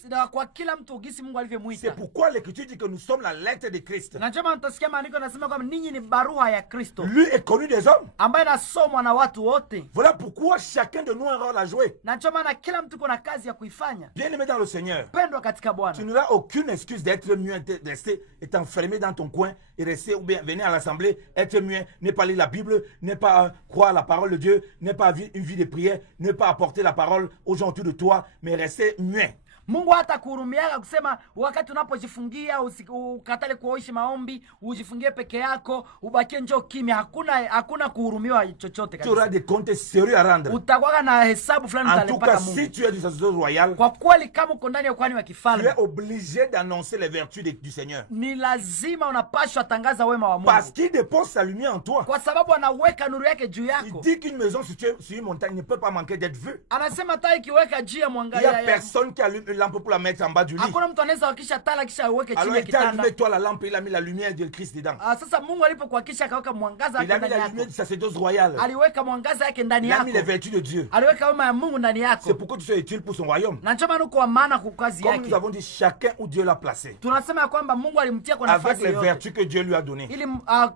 Na kwa kila mtu gisi Mungu C'est alivyomuita. pourquoi l'Écriture dit que nous sommes la lettre de Christ. Na njema mtasikia maandiko yanasema kwamba ninyi ni barua ya Kristo Lui est connu des hommes. ambaye nasomwa na watu wote. Voilà pourquoi chacun de nous a un rôle à jouer. Na njema na kila mtu kuna kazi ya kuifanya. Bien-aimé dans le Seigneur, Pendwa katika tu Bwana. n'auras aucune excuse d'être muet, de rester, être enfermé dans ton coin et rester, ou bien venir à l'assemblée, être muet, ne pas lire la Bible, ne pas croire à la parole de Dieu, ne pas vivre une vie de prière, ne pas apporter la parole aux gens autour de toi, mais rester muet. Mungu hata kuhurumiaga kusema wakati unapojifungia ukatale kuoishi maombi, ujifungie peke yako, ubakie njoo kimya. Hakuna kuhurumiwa chochote Tu auras kabisa. des comptes sérieux à rendre. Utakuwa na hesabu fulani En tout utalipaka cas, Mungu. si tu es du sacerdoce royal, Kwa kweli kama uko ndani ya kwani wa tu es kifalme, obligé d'annoncer les vertus du Seigneur. ni lazima unapashwa tangaza wema wa Parce Mungu. qu'il dépose sa lumière en toi. Kwa sababu anaweka nuru yake juu Il yako. dit qu'une maison située sur une montagne ne peut pas manquer d'être vue. Anasema taa ikiweka juu ya Il n'y a mwangalia. personne qui allume une lampe pour la mettre en bas du lit. Hakuna mtu anaweza wakisha tala kisha aweke chini Alors ya il t'a kitanda. allumé toi la lampe, il a mis la lumière de Christ dedans. Sasa Mungu alipokuhakisha akaweka mwangaza Il wake a mis ndani la lumière yako. du sacerdoce royal. Aliweka mwangaza yake ndani Il a mis les yako. vertus de Dieu. Aliweka wema ya Mungu ndani C'est yako. pourquoi tu sois utile pour son royaume. Na njoo maana uko wa maana kwa kazi Comme nous yake. avons dit, chacun où Dieu l'a placé. Tunasema ya kwamba Mungu alimtia kwa Avec nafasi les yote. vertus que Dieu lui a données. Ili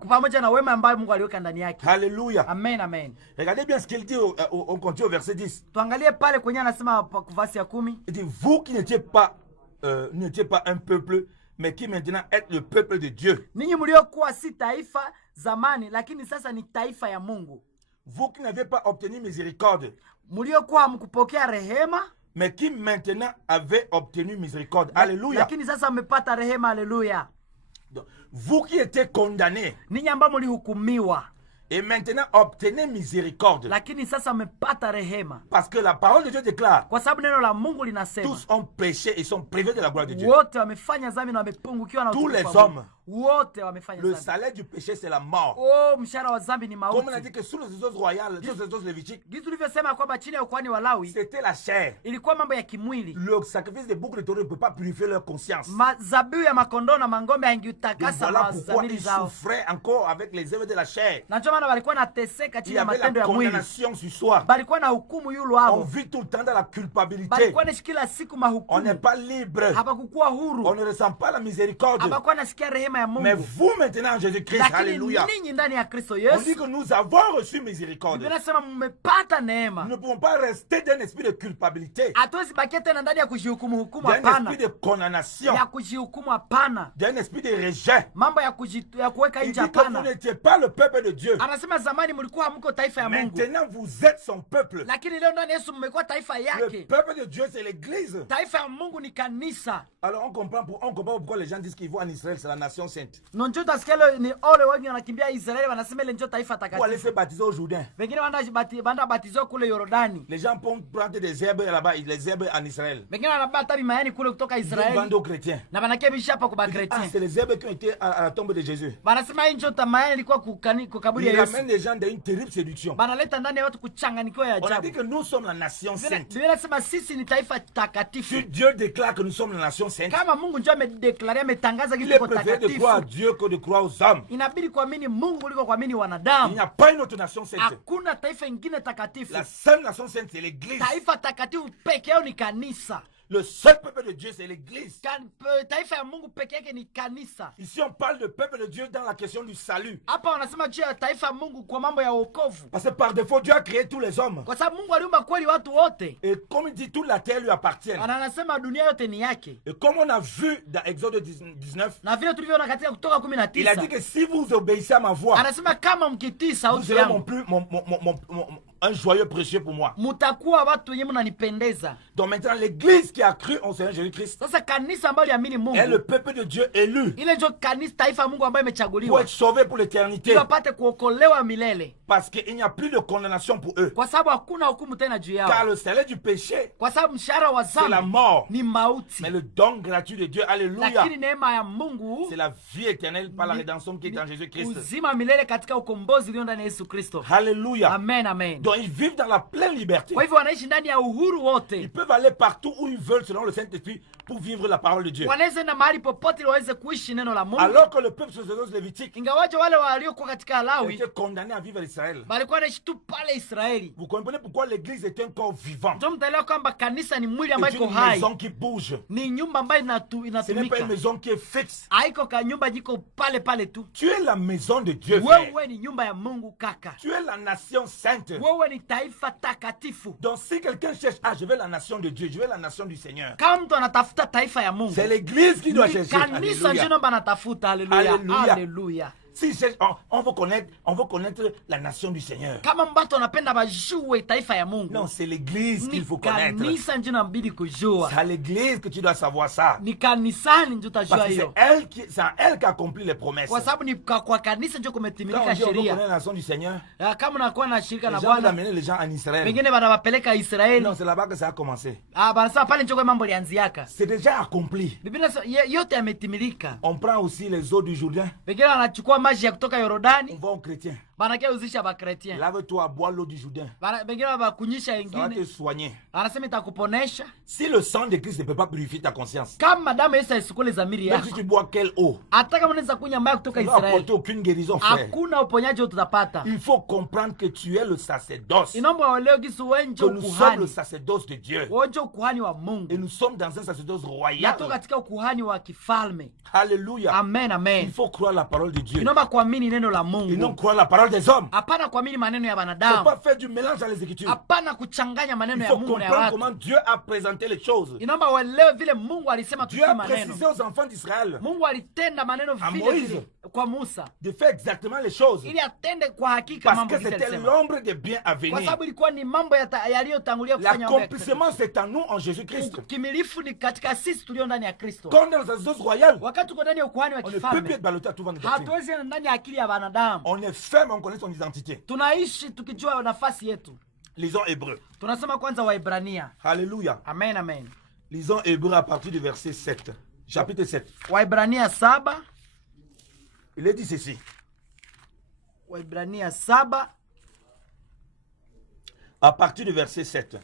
pamoja na wema ambayo Mungu aliweka ndani yake. Alléluia. Amen, amen. Regardez bien ce qu'il dit, on continue au verset 10. Tuangalie pale kwenye anasema verse ya 10. Il dit, vous qui n'étiez pas un peuple, mais qui maintenant êtes le peuple de Dieu. Ninyi mliokuwa si taifa zamani, lakini sasa ni taifa ya Mungu. Vous qui n'avez pas obtenu miséricorde, Mliokuwa hamkupokea rehema, mais qui maintenant avez obtenu miséricorde. Alléluia. lakini sasa mmepata rehema. Haleluya. Donc, vous qui étiez condamnés, Ninyi ambao mlihukumiwa, et maintenant obtenez miséricorde. lakini sasa mmepata rehema. Parce que la parole de Dieu déclare, Kwa sababu neno la Mungu linasema tous ont péché et sont privés de la gloire de Dieu. wote wamefanya dhambi na wamepungukiwa na Tous utukufu les wa Mungu. hommes. Wote wamefanya Le dhambi. salaire du péché, c'est la mort. Mshahara wa dhambi ni Comme on a mauti. dit que sous les sacerdoce royal, sous les sacerdoce lévitique, Jinsi tulivyosema kwamba chini ya ukuhani wa Lawi c'était la chair. ilikuwa mambo ya kimwili. Le sacrifice des boucles de taureau ne peut pas purifier leur conscience. Mazabihu ya makondoo na mangombe Donc haingiutakasa voilà pourquoi dhamiri ils zao. souffraient encore avec les œuvres de la chair. Na ndio maana walikuwa nateseka Il chini y ya avait matendo la ya mwili. condamnation sur soi. Balikuwa na hukumu yule On wao. vit tout le temps dans la culpabilité. Balikuwa naishi kila siku On n'est mahukumu. pas libre. Hapakukuwa On huru. ne ressent pas la miséricorde. Hapakuwa nasikia rehema ya Mais Mungu. vous maintenant en Jésus-Christ, Lakini alléluia. ninyi ndani ya Kristo On dit Yesu, que nous avons reçu miséricorde. Biblia inasema mmepata Nous neema. ne pouvons pas rester d'un esprit de culpabilité, Hatuwezi bakia tena ndani ya kujihukumu hukumu, d'un hapana. esprit de condamnation, Ya kujihukumu, hapana. d'un esprit de rejet. Mambo ya kuweka Il nje, dit que vous hapana. n'étiez pas le peuple de Dieu. Anasema zamani mlikuwa hamko taifa ya Mungu. Maintenant, vous êtes son peuple. Lakini leo ndani Yesu mmekuwa taifa Le yake. peuple de Dieu, c'est l'église. Taifa ya Mungu ni kanisa. Alors, on comprend pourquoi les gens disent qu'ils vont en Israël, c'est la nation sainte. Nonjo tasikia leo ni ole wengi wanakimbia Israeli wanasema ile ndio taifa Pour aller takatifu. se baptiser au Jourdain. Wengine wanaenda batizwa kule Yordani. Les gens prennent des herbes là-bas, les herbes en Israël. Wengine wanabata bimayani kule kutoka Ils Israeli. vendent aux chrétiens. Na banakebisha hapa kwa Ah, bakretien. c'est les herbes qui ont été à la tombe de Jésus. Banasema hii ndio tamayani ilikuwa kukaburi Ils ya Yesu. ramènent les gens dans une terrible séduction. Banaleta ndani ya watu kuchanganikiwa ya On a dit ajabu. que nous sommes la nation sainte. Biblia inasema sisi ni taifa takatifu. Si Dieu déclare que nous sommes la nation sainte, Kama Mungu ndio amedeklare ametangaza il kitu est kwa préféré de croire à takatifu. Dieu que de croire aux hommes. Inabidi kuamini Mungu kuliko kuamini Il wanadamu. n'y a pas une autre nation sainte. Hakuna taifa ingine takatifu. La seule nation sainte, c'est l'église. Taifa takatifu peke yao ni kanisa. Le seul peuple de Dieu, c'est l'église. Taifa ya Mungu peke yake ni kanisa. Ici, on parle de peuple de Dieu dans la question du salut. Hapa wanasema juu ya taifa ya Mungu kwa mambo ya wokovu. Parce que par défaut, Dieu a créé tous les hommes. Kwa sababu Mungu aliumba kweli watu wote. Et comme il dit, toute la terre lui appartient. Anasema dunia yote ni yake. Et comme on a vu dans Exode 19, Na vile tulivyoona katika Kutoka il a dit 19. que si vous obéissez à ma voix, Anasema kama mkitii vous sauti serez yangu, un joyeux précieux pour moi. mutakuwa watu wenye mnanipendeza. Donc maintenant, l'église qui a cru en Seigneur Jésus-Christ Sasa kanisa ambalo liamini est le Mungu, peuple de Dieu élu ile ndio kanisa taifa ya Mungu ambayo pour imechaguliwa être sauvé pour l'éternité. ili wapate kuokolewa milele, Parce qu'il n'y a plus de condamnation pour eux. kwa sababu hakuna hukumu tena juu Car yao, le salaire du péché, kwa sababu mshahara wa c'est la dhambi mort. ni mauti, Mais le don gratuit de Dieu, alléluia, lakini neema ya Mungu c'est la vie éternelle par la rédemption qui est en Jésus-Christ. uzima milele katika ukombozi ulio ndani ya Yesu Kristo. Alléluia. Amen, amen. Donc ils vivent dans la pleine liberté. Kwa hivyo wanaishi ndani ya uhuru Ils wote, peuvent aller partout où ils veulent selon le Saint-Esprit pour vivre la parole de Dieu. wanaweza enda mahali popote ili waweze kuishi neno la Mungu. Alors que le peuple sacerdoce lévitique Ingawaje wale waliokuwa katika Lawi était condamné à vivre à Israël. walikuwa wanaishi tu pale Israeli. Vous comprenez pourquoi l'église est un corps vivant. Ndio mtaelewa kwamba kanisa ni mwili ambayo C'est iko une hai, maison qui bouge. ni nyumba ambayo Ce n'est pas inatumika, une maison qui est fixe. haiko ka nyumba jiko pale pale tu. Tu es la maison de Dieu, frère. Wewe ni nyumba ya Mungu kaka, Tu es la nation sainte. wewe ni taifa takatifu. Donc si quelqu'un cherche, je veux la nation de Dieu, je veux la nation du Seigneur, Kama mtu anatafuta taifa ya Mungu, c'est l'église qui doit ni chercher. kanisa Alléluia. ndio namba anatafuta. Haleluya, Alléluia. haleluya. Si on veut connaître la nation du Seigneur. Kama mbatu anapenda bajue taifa ya Mungu, Non, c'est l'église qu'il ni faut connaître. kanisa ndio nabidi kujua, C'est à l'église que tu dois savoir ça. ni kanisani ndio utajua Parce que hiyo, c'est à elle qui accomplit les promesses. kwa sababu ni kwa kanisa ndio Quand kumetimilika on dit on veut sheria. connaître la nation du Seigneur, Kama unakuwa na shirika les na gens veulent Bwana, amener les gens en Israël. wengine wanawapeleka Israeli. Non, c'est là-bas que ça a commencé. Banasema pale ndio kwa mambo lianziaka. C'est déjà accompli. Biblia inasema yote yametimilika. On prend aussi les eaux du Jourdain. Wengine wanachukua maji ya kutoka On Yordani va aux chrétiens. banakia uzisha bakretien, Lave-toi à boire l'eau du Jourdain. wengine wabakunyisha Ça va te wengine, soigner. anasema itakuponesha. Si le sang de Christ ne peut pas purifier ta conscience, Kama damu ya Yesu haisukule dhamiri même si yako, tu bois quelle eau, hata kama unaweza kunywa maji kutoka ça ne va apporter Israeli, aucune guérison, frère. hakuna uponyaji utapata. Il faut comprendre que tu es le sacerdoce. Inaomba uelewe gisi wenje Que nous sommes le ukuhani, sacerdoce de Dieu. wenje ukuhani wa Et Mungu, nous sommes dans un sacerdoce natoka royal. katika ukuhani wa kifalme. Alléluia. Amen, Il amen. faut croire la parole de Dieu. Inaomba kuamini neno la Et non Mungu, croire la parole des hommes. hapana kuamini maneno ya Il ne faut wanadamu, pas faire du mélange dans les Écritures. hapana kuchanganya Il maneno ya faut Mungu na ya comprendre watu. comment Dieu a présenté les choses. Inaomba uelewe vile Mungu alisema Dieu tukie a maneno. précisé aux enfants d'Israël Mungu alitenda maneno À vile Moïse. vile kwa Musa de faire exactement les choses. ili atende kwa hakika Parce mambo que vile c'était alisema, l'ombre des biens à kwa venir. sababu ilikuwa ni mambo yaliyotangulia kufanya mambo ya L'accomplissement, c'est en nous, en Jésus-Christ. kimilifu ni katika sisi tulio ndani ya Kristo. Comme dans le sacerdoce royal, Wakati uko ndani ya ukuhani wa on ne peut plus kifalme, être ballotté à tout vent de doctrine. hatuwezi enda ndani ya akili ya wanadamu. On est ferme, on connaît son identité. Tunaishi tukijua nafasi yetu. Lisons Hébreux. Tunasema kwanza Waebrania. Alléluia. Amen, amen. Lisons Hébreux à partir du verset 7. Chapitre 7. Waebrania 7. Il est dit ceci. Waebrania 7 À partir du verset 7.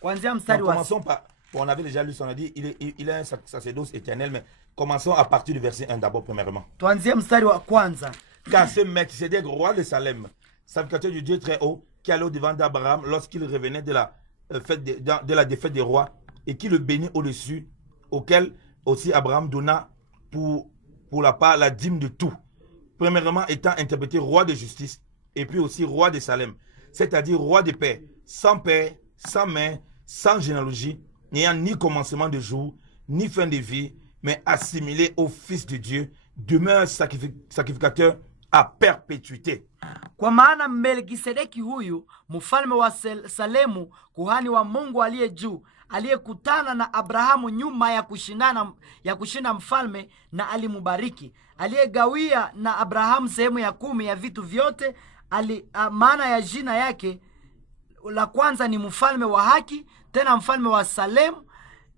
kuanzia Donc, mstari wa commençons par... Bon, on avait déjà lu, on a dit, il est un sacerdoce éternel, mais commençons à partir du verset 1 d'abord, premièrement. tuanzie mstari wa kwanza. Car ce Melchisédek, roi de Salem, sacrificateur du Dieu très haut, qui allait au-devant d'Abraham lorsqu'il revenait de la défaite des rois, et qui le bénit au-dessus, auquel aussi Abraham donna pour la part la dîme de tout. Premièrement, étant interprété roi de justice, et puis aussi roi de Salem, c'est-à-dire roi de paix, sans père, sans mère, sans généalogie, n'ayant ni commencement de jour, ni fin de vie, mais assimilé au Fils de Dieu, demeure sacrificateur à perpétuité. Kwa maana Melkisedeki huyu mfalme wa Salemu, kuhani wa Mungu aliye juu, aliyekutana na Abrahamu nyuma ya kushinda mfalme na alimubariki, aliyegawia na Abrahamu sehemu ya 10 ya vitu vyote. Maana ya jina yake la kwanza ni mfalme wa haki, tena mfalme wa Salemu,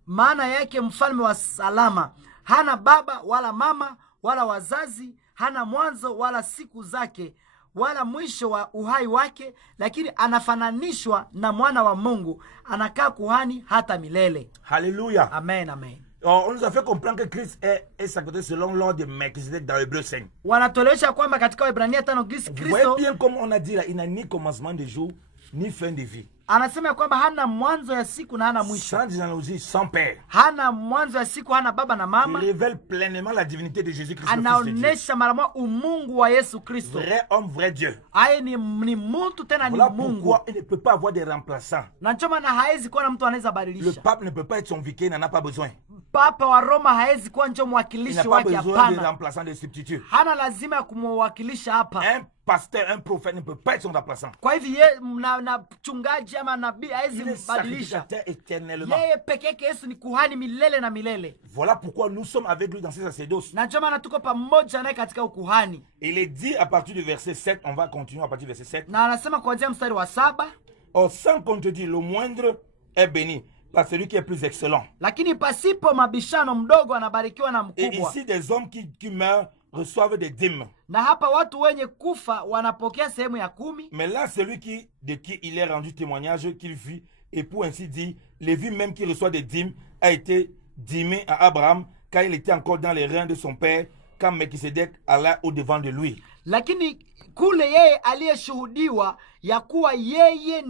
maana yake mfalme wa salama. Hana baba wala mama wala wazazi, hana mwanzo wala siku zake wala mwisho wa uhai wake, lakini anafananishwa na mwana wa Mungu, anakaa kuhani hata milele. Alléluia. Amen, amen. On nous a fait comprendre que Christ est sacrifié selon l'ordre de Melchizedek dans Hébreux 5. Wanatolesha kwamba katika Waebrania 5 Kristo, vous voyez bien comme on a dit là, il n'a ni commencement de jour ni fin de vie. Anasema kwamba hana mwanzo ya siku na hana mwisho. Sans généalogie, sans père. Hana mwanzo ya siku, hana baba na mama. Il révèle pleinement la divinité de Jésus-Christ. Anaonesha mara moja umungu wa Yesu Kristo. Vrai homme, vrai Dieu. Aye ni mtu tena voilà ni Mungu. Pourquoi il ne peut pas avoir des remplaçants. Na choma na haezi kuwa na mtu anaweza badilisha. Le pape ne peut pas être son vicaire, il n'en a pas besoin. Papa wa Roma haezi kuwa njo mwakilishi wake, hapana. Il n'a pas besoin de remplaçant, de substitut. Hana lazima ya kumwakilisha hapa. Un pasteur, un prophète ne peut pas être son remplaçant. Kwa hivi na mchungaji ama nabii haezi mbadilisha. Yeye peke yake Yesu ni kuhani milele na milele. Voilà pourquoi nous sommes avec lui dans ses sacerdoces. Na ndio maana tuko pamoja naye katika ukuhani. Il est dit à partir du verset 7, on va continuer à partir du verset 7. Na anasema kuanzia mstari wa 7. Or sans contredit, le moindre est béni par celui qui est plus excellent. Lakini pasipo mabishano mdogo anabarikiwa na mkubwa. Et ici des hommes qui meurent reçoivent des dîmes. Na hapa watu wenye kufa wanapokea sehemu ya 10. Mais là celui de qui il est rendu témoignage qu'il vit, et pour ainsi dire, Lévi même qui reçoit des dîmes a été dîmé à Abraham quand il était encore dans les reins de son père, quand Melkisedek alla au devant de lui. Lakini kule yeye aliyeshuhudiwa ya kuwa yeye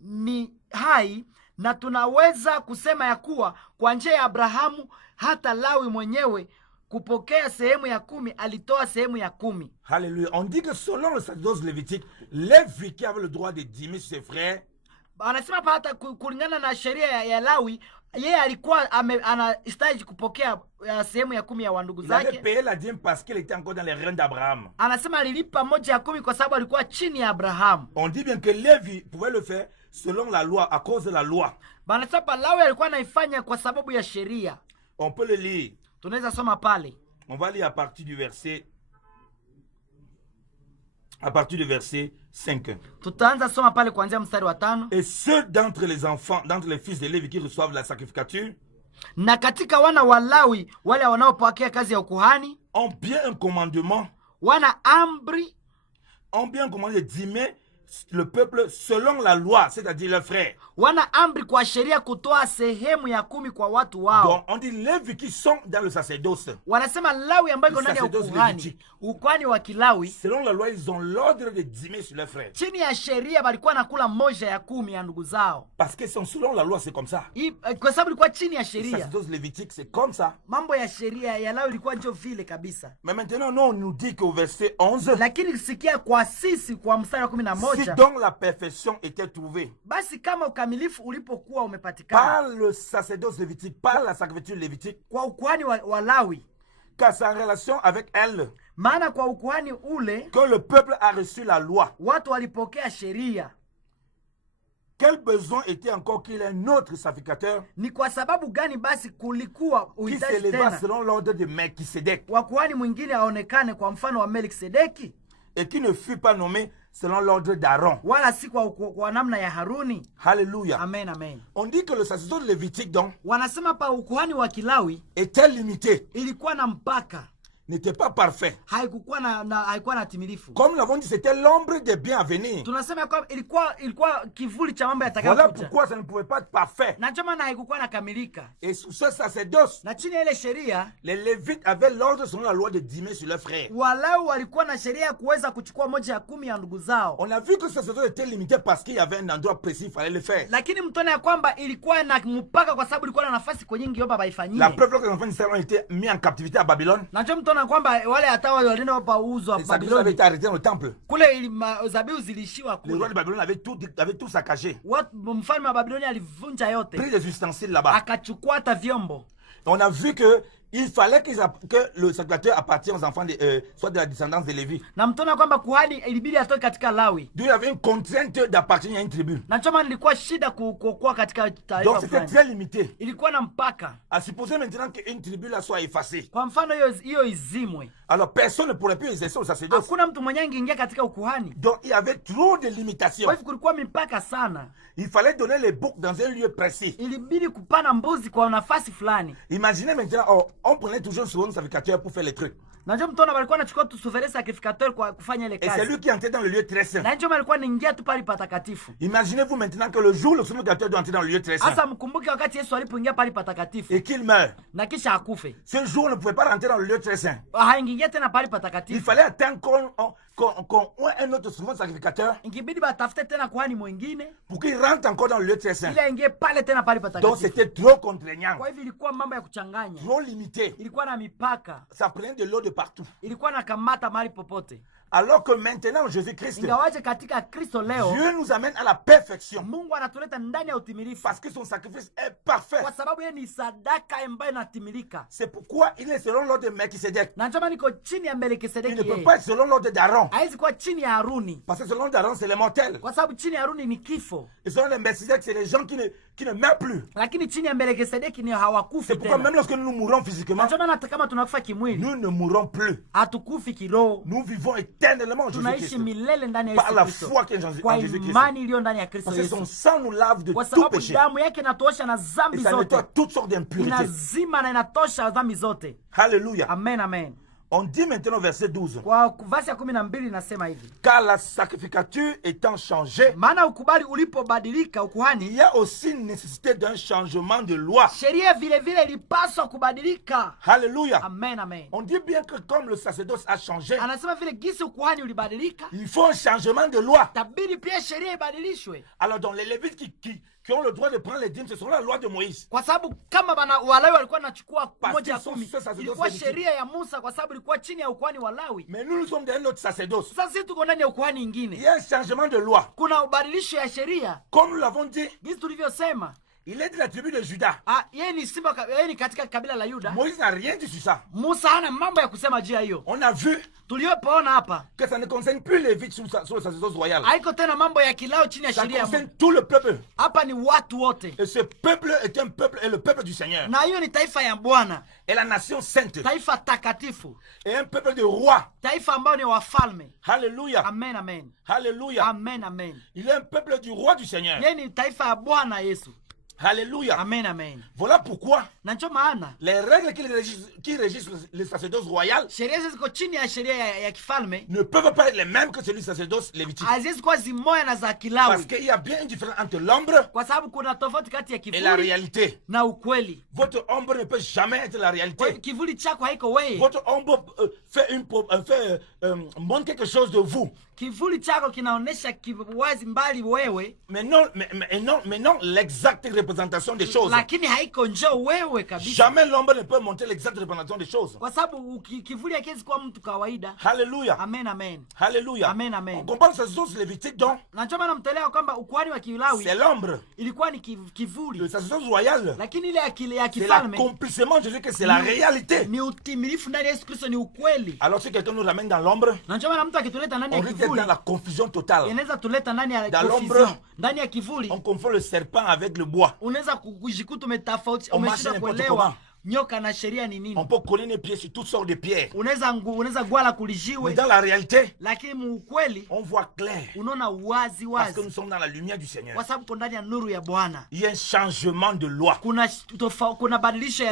ni hai, na tunaweza kusema ya kuwa kwa njia ya Abrahamu hata Lawi mwenyewe kupokea sehemu ya 10 alitoa sehemu ya 10. Alléluia. On dit que selon le sacerdoce lévitique, Lévi qui avait le droit de dîmer ses frères, anasema hata kulingana na sheria ya Lawi, yeye alikuwa anastahili kupokea sehemu ya 10 ya wandugu zake. Il avait payé la dîme parce qu'il était encore dans les reins d'Abraham. Anasema alilipa moja ya 10 kwa sababu alikuwa chini ya Abraham. On dit bien que Lévi pouvait le faire selon la loi, à cause de la loi. Banasema Lawi alikuwa anaifanya kwa sababu ya sheria. On peut le lire. Tunaweza soma pale. On va lire à partir du verset 5. Tutaanza soma pale kuanzia mstari wa 5. Et ceux d'entre les enfants, d'entre les fils de Lévi qui reçoivent la sacrificature, na katika wana wa Lawi wale wanaopokea kazi ya ukuhani, ont bien un commandement, wana amri, ont bien un commandement de dîmer le peuple selon la loi, c'est-à-dire leurs frères. Wana amri kwa sheria kutoa sehemu ya 10 kwa watu wao. Donc on dit Lévi qui sont dans le sacerdoce. Wanasema Lawi ambayo iko ndani ya ukuhani, ukuhani wa Kilawi. Selon la loi, ils ont l'ordre de dîmer sur leurs frères. Chini ya sheria walikuwa nakula moja ya 10 ya ndugu zao. Parce que selon la loi, c'est comme ça. Kwa sababu ilikuwa chini ya sheria. Le sacerdoce lévitique, c'est comme ça. Mambo ya sheria ya Lawi ilikuwa ndio vile kabisa. Mais maintenant, nous, on nous dit qu'au verset 11, lakini sikia kwa sisi kwa mstari wa 11, si donc la perfection était trouvée, basi kama ukamilifu ulipokuwa umepatikana par le sacerdoce lévitique, par la sacrificature lévitique, kwa ukuhani wa Lawi, car sa relation avec elle, maana kwa ukuhani ule que le peuple a reçu la loi, watu walipokea sheria. Quel besoin était encore qu'il ait un autre sacrificateur ni kwa sababu gani basi kulikuwa uhitaji tena selon l'ordre de Melchisedec, wa kuhani mwingine aonekane kwa mfano wa Melkisedeki, et qui ne fut pas nommé selon l'ordre d'Aaron, wala si kwa namna ya Haruni. Alléluia. Amen, amen. On dit que le sacerdoce lévitique donc, wanasema pa ukuhani wa Kilawi était limité, ilikuwa na mpaka, n'était pas parfait. haikuwa na timilifu. Comme nous l'avons dit, c'était l'ombre des biens à venir. Tunasema kwamba ilikuwa kivuli cha mambo yatakayokuja. Voilà pourquoi ça ne pouvait pas être parfait. Na ndio maana haikuwa na kamilika. Et sous ce sacerdoce, na chini ya ile sheria, les Lévites avaient l'ordre selon la loi de dîmer sur leurs frères. Walau walikuwa na sheria kuweza kuchukua moja ya 10 ya ndugu zao. On a vu que ce sacerdoce était limité parce qu'il y avait un endroit précis, il fallait le faire. Lakini mtone ya kwamba ilikuwa na mpaka kwa sababu ilikuwa na nafasi kwa nyingi yoba baifanyie. La preuve que les enfants d'Israël ont été mis en captivité à Babylone. Na ndio mtone kwamba wale hata walienda hapa uzwa Babylone avait été arrêté dans le temple. Kule zabihu zilishiwa kule. Le roi de Babylone avait tout saccagé. Mfalme wa Babiloni alivunja yote. Pris les ustensiles là-bas. Akachukua hata vyombo. On a vu que il fallait que le sacrificateur appartienne aux enfants, soit de la descendance de Lévi. Na mtaona kwamba kuhani ilibidi atoke katika Lawi. D'où il y avait une contrainte d'appartenir à une tribu. Na choma ilikuwa shida kuokoa katika taifa. Donc c'était très limité. Ilikuwa na mpaka. À supposer maintenant qu'une tribu là soit effacée. Kwa mfano hiyo izimwe. Alors personne ne pourrait plus exercer le sacerdoce. Hakuna mtu mwenye angeingia katika ukuhani. Donc il y avait trop de limitations. Kwa hivyo kulikuwa mipaka sana. Il fallait donner les boucs dans un lieu précis. Ilibidi kupana mbuzi kwa nafasi fulani. Imaginez maintenant, on prenait toujours souvent un sacrificateur pour faire les trucs. Na ndio mtona walikuwa wanachukua tu souverain sacrificateur kwa kufanya ile kazi. Et c'est lui qui entrait dans le lieu très saint. Na ndio alikuwa anaingia tu pale patakatifu. Imaginez-vous maintenant que le jour le sacrificateur doit entrer dans le lieu très saint. Sasa mkumbuke wakati Yesu alipoingia pale patakatifu. Et qu'il meurt. Na kisha akufe. Ce jour on ne pouvait pas rentrer dans le lieu très saint. Haingia tena pale patakatifu. Il fallait attendre qu'on un autre souverain sacrificateur. Ingibidi batafute tena kuhani mwingine pour qu'il rentre encore dans le lieu très saint. Ili aingie pale tena pale patakatifu. Donc c'était trop contraignant. Kwa hivyo ilikuwa mambo ya kuchanganya. Trop limité. Ilikuwa na mipaka. Ça prenait de l'eau de partout. Ilikuwa na kamata mahali popote. Alors que maintenant Jésus-Christ, ingawaje katika Kristo leo, Dieu nous amène à la perfection. Mungu anatuleta ndani ya utimilifu. Parce que son sacrifice est parfait. Kwa sababu yeye ni sadaka ambayo inatimilika. C'est pourquoi il est selon l'ordre de Melchisedec. Na njama niko chini ya Melkisedeki. Il ne peut pas être selon l'ordre d'Aaron. Haizi kuwa chini ya Haruni. Parce que selon d'Aaron, c'est les mortels. Kwa sababu chini ya Haruni ni kifo. Et selon les Melchisedec, c'est les gens qui ne meurent plus. Lakini chini ya Melkisedeki ni hawakufi tena. C'est pourquoi même lorsque nous mourons physiquement, njama hata kama tunakufa kimwili, nous ne mourrons plus. Hatukufi kiroho. Nous vivons éternellement en Jésus-Christ. Milele ndani ya Yesu par la Kristo. foi qui est en Jésus-Christ. Imani iliyo ndani ya Kristo Yesu. Parce que son sang nous lave de tout péché. Damu yake inatosha na dhambi zote. Et ça nettoie toutes sortes d'impuretés. Inazima na inatosha dhambi zote. Alléluia. Amen, amen. On dit maintenant au verset 12. Kwa verse ya 12 inasema hivi. Car la sacrificature étant changée, maana ukubali ulipobadilika ukuhani, il y a aussi nécessité d'un changement de loi. Sheria vile vile ilipaswa kubadilika. Alléluia. Amen, amen. On dit bien que comme le sacerdoce a changé, anasema vile gisi ukuhani ulibadilika, il faut un changement de loi. Tabidi pia sheria ibadilishwe. Alors dans les Lévites qui ont le droit de prendre les dîmes, ce sont la loi de Moïse. Kwa sababu kama Walawi walikuwa wanachukua moja ya 10, ilikuwa sheria ya Musa kwa sababu ilikuwa chini ya ukuhani wa Lawi. Mais nous sommes dans un autre sacerdoce. Sasa sisi tuko ndani ya ukuhani nyingine. Il y a un changement de loi. Kuna ubadilisho ya sheria. Comme nous l'avons dit, gisi tulivyosema, il est de la tribu de Juda. Yeye ni simba, yeye ni katika kabila la Yuda. Moïse n'a rien dit sur ça. Musa hana mambo ya kusema juu ya hiyo. On a vu tuliyopoona hapa que ça ne concerne plus les Lévites sur le sacerdoce royal. Haiko tena mambo ya kilao chini ya sheria. Ça concerne tout le peuple. Hapa ni watu wote. Et ce peuple est un peuple, et le peuple du Seigneur. Na hiyo ni taifa ya Bwana. Et la nation sainte. Taifa takatifu. Et un peuple de rois. Taifa ambao ni wafalme. Alléluia. Amen, amen. Alléluia. Amen, amen. Il est un peuple du roi du Seigneur. Yeye ni taifa ya Bwana Yesu. Alléluia. Amen, amen. Voilà pourquoi les règles qui régissent le sacerdoce royal ne peuvent pas être les mêmes que celui du sacerdoce lévitique. Parce qu'il y a bien une différence entre l'ombre et la réalité. Votre ombre ne peut jamais être la réalité. Votre ombre montre quelque chose de vous. Mais non l'exacte représentation des choses. Jamais l'ombre ne peut montrer l'exacte représentation des choses. Alléluia. Amen, amen. Alléluia. Amen, amen. On comprend ces choses lévitiques donc. C'est l'ombre. Le sacerdoce royal. C'est l'accomplissement de Jésus que c'est la réalité. Alors si quelqu'un nous ramène dans l'ombre, on risque d'être dans la confusion totale. Dans l'ombre, on confond le serpent avec le bois. On marche n'importe comment. On peut coller les pieds sur toutes sortes de pierres. Mais dans la réalité, on voit clair. Parce que nous sommes dans la lumière du Seigneur. Il y a un changement de loi.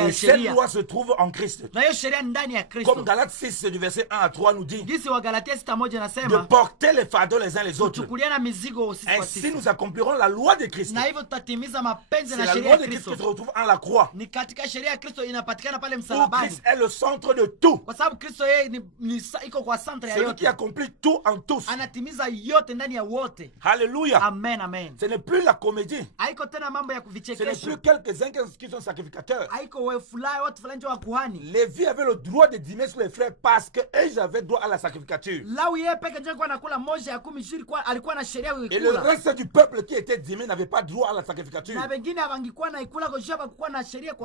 Et cette loi se trouve en Christ. Comme Galates 6 du verset 1 à 3 nous dit, de porter les fardeaux les uns les autres. Ainsi nous accomplirons la loi de Christ. C'est la loi de Christ qui se retrouve en la croix. Où Christ est le centre de tout. C'est lui qui accomplit tout en tous. Alléluia. Amen, amen. Ce n'est plus la comédie. Ce n'est plus quelques-uns qui sont sacrificateurs. Lévi avait le droit de dîmer sur les frères parce qu'ils avaient droit à la sacrificature. Et le reste du peuple qui était dîmé n'avait pas droit à la sacrificature.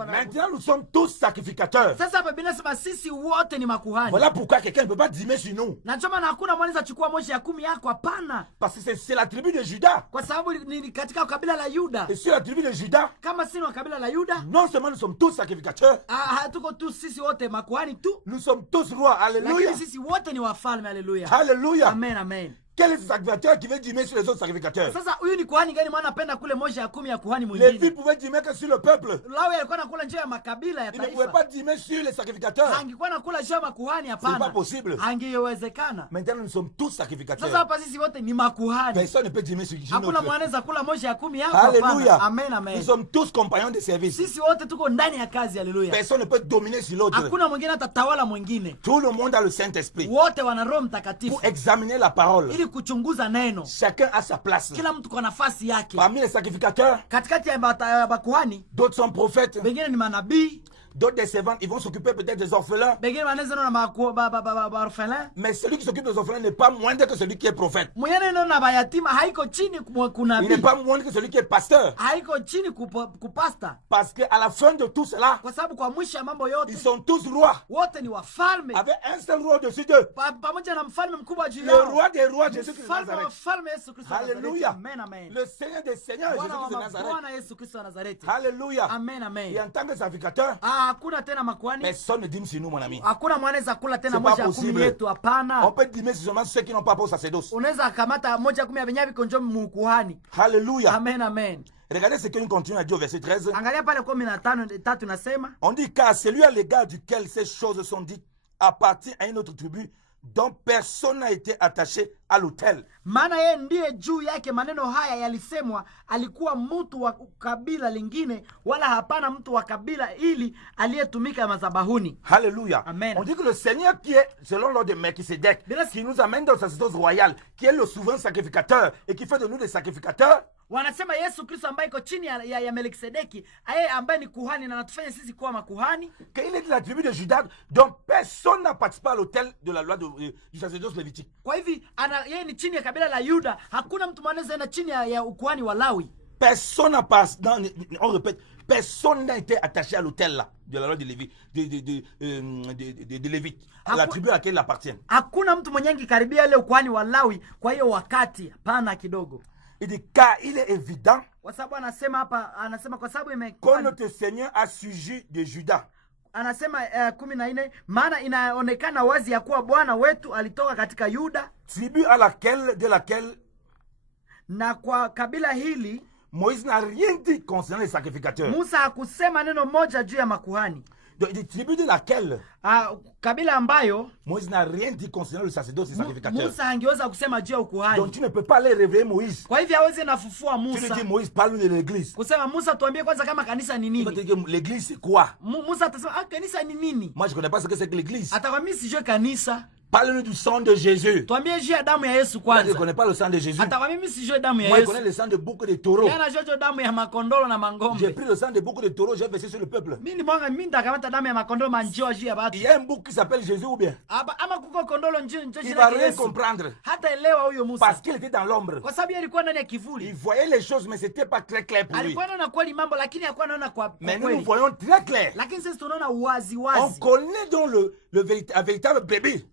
Maintenant nous sommes sommes tous sacrificateurs. Sasa hapa Biblia inasema sisi wote ni makuhani. Voilà pourquoi quelqu'un ne peut pas dîmer sur nous. Na ndio maana hakuna mwanaweza chukua moja ya 10 yako, hapana. Parce que c'est la tribu de Juda. Kwa sababu ni katika kabila la Yuda. Et sur la tribu de Juda, Kama sisi wa kabila la Yuda, non seulement nous sommes tous sacrificateurs, hatuko tu sisi wote makuhani tu, nous sommes tous rois. Alléluia. lakini sisi wote ni wafalme. Haleluya. Alléluia. Amen, amen. Quel est ce sacrificateur qui veut dîmer sur les autres sacrificateurs? Sasa huyu ni kuhani gani mwana anapenda kule moja ya 10 ya kuhani Lévi mwingine? pouvait dîmer que sur le peuple. Lawi alikuwa anakula njia ya makabila ya Il ne pouvait taifa. pas dîmer sur les sacrificateurs. Angekuwa anakula njia ya makuhani, Ce n'est pas hapana. possible. Angewezekana. Maintenant, nous sommes tous Sasa sacrificateurs. hapa sisi wote ni makuhani. Personne ne peut dîmer sur Hakuna notre. mwanaweza kula moja ya 10 yako, Alléluia. hapana. Amen, Nous amen. sommes tous compagnons de service. Sisi wote tuko ndani ya kazi. Haleluya. Personne ne peut dominer sur l'autre. Hakuna mwingine atatawala mwingine. Tout le monde a le Saint-Esprit Wote wana Roho Mtakatifu pour examiner la parole. ili kuchunguza neno. Chacun a sa place. Kila mtu kwa nafasi yake. Parmi les sacrificateurs, Katikati ya makuhani, d'autres sont prophètes, wengine ni manabii, d'autres des servants. Ils vont s'occuper peut-être des orphelins. wengine wanaweza na orphelin. Mais celui qui s'occupe des orphelins n'est pas moindre que celui qui est prophète. Mwenye neno na bayatima haiko chini Il n'est kunabii. pas moindre que celui qui est pasteur. Haiko chini kupasta. Parce qu'à la fin de tout cela, Kwa sababu kwa mwisho ya mambo yote ils sont tous rois. wote ni wafalme. Avec un seul roi au-dessus d'eux. Pamoja na mfalme mkubwa juu Le yao. roi des rois, Jésus-Christ de Mfalme wa Nazareth. wafalme Yesu Kristo wa Nazareti. Alléluia. Amen, amen. Le Seigneur des seigneurs, Bwana Jésus-Christ de wa Nazareth. mabwana Yesu Kristo wa Nazareti. Alléluia. Amen, amen. Et en tant que sacrificateur, Hakuna tena makuhani. personne ne dîme sur nous, mon ami. Hakuna mwanaweza kula tena C'est pas moja ya 10 possible. yetu, hapana. On peut dîmer sur seulement ceux qui n'ont pas pour sacerdoce. Unaweza kamata moja ya 10 ya venyavi konjo mukuhani. Alléluia. Amen, amen. Regardez ce qu'il continue à dire au verset 13. Angalia pale 15:3 nasema, On dit car celui à l'égard duquel ces choses sont dites appartient à une autre tribu dont personne n'a été attaché à l'autel. maana yeye ndiye juu yake maneno haya yalisemwa, alikuwa mtu wa kabila lingine, wala hapana mtu wa kabila ili aliyetumika madhabahuni. Alléluia. Amen. On dit que le Seigneur qui est, selon l'ordre de Melchisedec, qui nous amène dans le sacerdoce royal, qui est le souverain sacrificateur et qui fait de nous des sacrificateurs, Wanasema Yesu Kristo ambaye iko chini ya Melkisedeki, yeye ambaye ni kuhani na anatufanya sisi kuwa makuhani. qu'il est de la tribu de Juda, dont personne n'a participé à l'autel de la loi du sacerdoce lévitique. Kwa hivi yeye ni chini ya kabila la Yuda, hakuna mtu mwanaweza enda chini ya ukuhani wa Lawi. Personne n'a pas, on répète, personne n'a été attaché à l'autel là, de la loi de Lévi, de Lévite, à la tribu à laquelle il appartient. Hakuna mtu mwenye angekaribia ile ukuhani wa Lawi kwa hiyo wakati, hapana kidogo. Il dit car il est évident Kwa sababu anasema hapa, anasema kwa sababu que notre Seigneur a suivi de Juda. Anasema 14, maana inaonekana wazi ya kuwa Bwana wetu alitoka katika Yuda, Tribu de laquelle na kwa kabila hili Moïse n'a rien dit concernant les sacrificateurs. Musa hakusema neno moja juu ya makuhani. Donc, des tribus de laquelle Kabila ambayo Moïse n'a rien dit concernant le sacerdoce et les sacrificateurs. Musa hangeweza kusema juu ya ukuhani. Donc tu ne peux pas aller réveiller Moïse. Kwa hivyo hawezi nafufua Tu lui Musa. dis Moïse, parle-nous de l'église. Kusema Musa, tuambie kwanza kama kanisa ni Il va te nini. dire l'église c'est quoi? Musa atasema kanisa ni nini? Moi je ne connais pas ce que c'est que l'église. Atakwambia sijue kanisa. Parle-nous du sang de Jésus. Tuambie juu ya damu ya Yesu Je ne kwanza. connais pas le sang de Jésus. Atakwambia mimi sijue damu ya Moi je Yesu. connais le sang de beaucoup de taureaux. Yana jojo damu ya makondolo na J'ai mangombe. pris le sang de beaucoup de taureaux, j'ai versé sur le peuple. Mimi ndakamata damu ya makondolo manjio juu ya Il watu. y a un bouc qui s'appelle Jésus ou bien? Ama kuko kondolo njio Il jina va ya rien Yesu. comprendre. Hata elewa huyo Musa. Parce qu'il était dans l'ombre. Kwa sababu yeye alikuwa ndani ya Il kivuli. voyait les choses mais c'était pas très clair pour lui. Alikuwa anaona kweli mambo lakini hakuwa anaona kwa Mais nous, nous kweli. voyons très clair. Lakini sisi tunaona wazi On wazi. connaît donc un véritable bébé.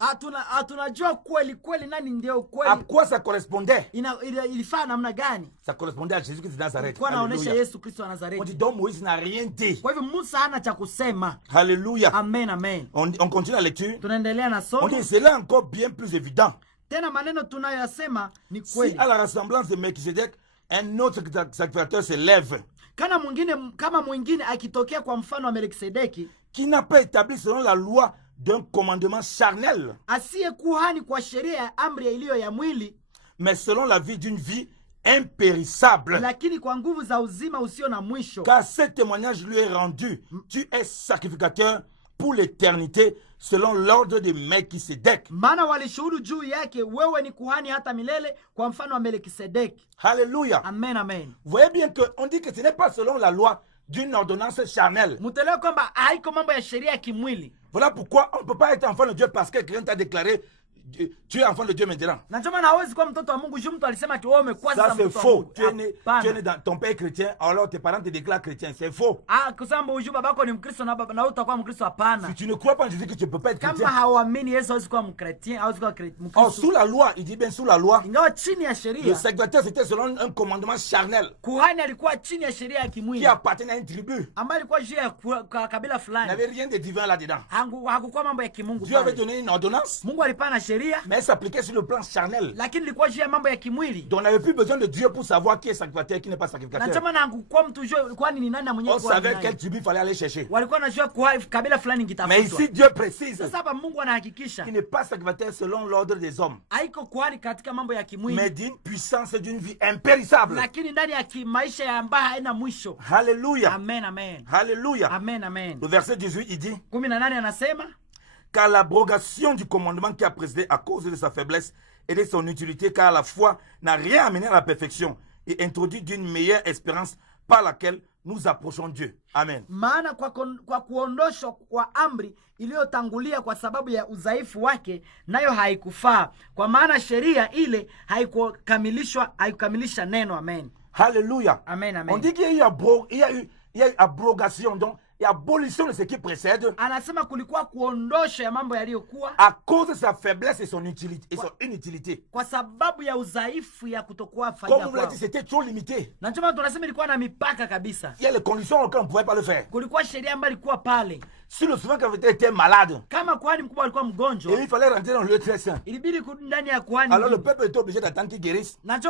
Tunajua kweli kweli nani ndio À kweli. quoi ça correspondait? Ilifaa namna gani? Ça correspondait à Jésus-Christ de Nazareth. Kwa naonesha Alléluia. Yesu Kristo wa On Nazareti. dit donc Moïse n'a rien dit. Kwa hivyo Musa hana cha kusema. Alléluia. Amen, amen. On continue la lecture. Tunaendelea na On somo. dit c'est là encore bien plus évident. Tena maneno tunayoyasema ni Si kweli. à la ressemblance de Melchisedec, un autre sacrificateur se lève, Kama mwingine akitokea kwa mfano wa Melkisedeki, qui n'a pas établi selon la loi d'un commandement charnel, asiye kuhani kwa sheria ya amri iliyo ya mwili, mais selon la vie d'une vie impérissable. lakini kwa nguvu za uzima usio na mwisho. Car ce témoignage lui est rendu. Tu es sacrificateur pour l'éternité, selon l'ordre de Melchisedec. Maana walishuhudu juu yake, wewe ni kuhani hata milele kwa mfano wa Melkisedeki. Alléluia. Amen, amen. Vous voyez bien qu'on dit que ce n'est pas selon la loi d'une ordonnance charnelle. Mutelewe kwamba haiko mambo ya sheria ya kimwili. Voilà pourquoi on ne peut pas être enfant de Dieu parce que quelqu'un t'a déclaré tu es enfant de Dieu maintenant. Na ndio maana hawezi kuwa mtoto wa Mungu. Juu mtu alisema ati wewe umekuwa Ça sasa c'est mtoto wa faux. Mungu. Tu es né dans ton père chrétien, alors tes parents te déclarent chrétien. C'est faux. Kusema ujue babako ni Mkristo na baba na wewe utakuwa Mkristo, hapana. Si tu ne crois pas en Jésus, que tu ne peux pas être chrétien. Kama hauamini Yesu hawezi kuwa mchrétien, hawezi kuwa Mkristo. Or, sous la loi, il dit bien sous la loi, Ingawa chini ya le sheria, sacrificateur c'était selon un commandement charnel kuhani alikuwa chini ya sheria ya kimwili qui appartenait à une tribu. ambayo ilikuwa juu ya kabila Il fulani. n'y avait rien de divin là-dedans. Hakukuwa mambo ya kimungu Dieu avait pale. donné une ordonnance, Mungu alipana sheria, mais elle s'appliquait sur le plan charnel. lakini ilikuwa juu ya mambo ya kimwili. Donc on n'avait plus besoin de Dieu pour savoir qui est sacrificateur et qui n'est pas Na sacrificateur. chama na hakukuwa mtu jua kwani ni nani mwenyewe On kwa savait nani. quelle tribu il fallait aller chercher. Walikuwa wanajua kwa kabila fulani Mais ngitafutwa. ici, Dieu précise Sasa hapa Mungu anahakikisha qu'il n'est pas sacrificateur selon l'ordre des hommes, haiko kuhani katika mambo ya mais kimwili, d'une puissance et d'une vie impérissable. lakini ndani ya maisha ya ambayo haina mwisho. Alléluia. Amen, amen. Alléluia. Amen, amen. Le verset 18, il dit, 18 anasema, car l'abrogation du commandement qui a précédé à cause de sa faiblesse et de son utilité, car la foi n'a rien amené à la perfection et introduit d'une meilleure espérance par laquelle nous approchons Dieu. Amen. maana kwa kuondoshwa kwa amri iliyotangulia kwa sababu ya udhaifu wake, nayo haikufaa, kwa maana sheria ile haikukamilisha neno. Amen. Alléluia. Amen, amen. On dit qu'il y a eu abrogation, donc il y a abolition de ce qui précède Anasema kulikuwa kuondosha ya mambo yaliyokuwa à cause de sa faiblesse et son inutilité. kwa sababu ya udhaifu ya kutokuwa faida Comme vous l'avez kwao. dit, c'était trop limité. Na ndio maana tunasema ilikuwa na mipaka kabisa. Il y a les conditions auxquelles on ne pouvait pas le faire. Kulikuwa sheria ambayo ilikuwa pale. Si le souverain était malade, Kama kuhani mkubwa alikuwa et mgonjwa, il fallait rentrer dans le lieu très saint, ilibidi kurudi ndani ya kuhani. alors le peuple était obligé d'attendre qu'il guérisse, Nacho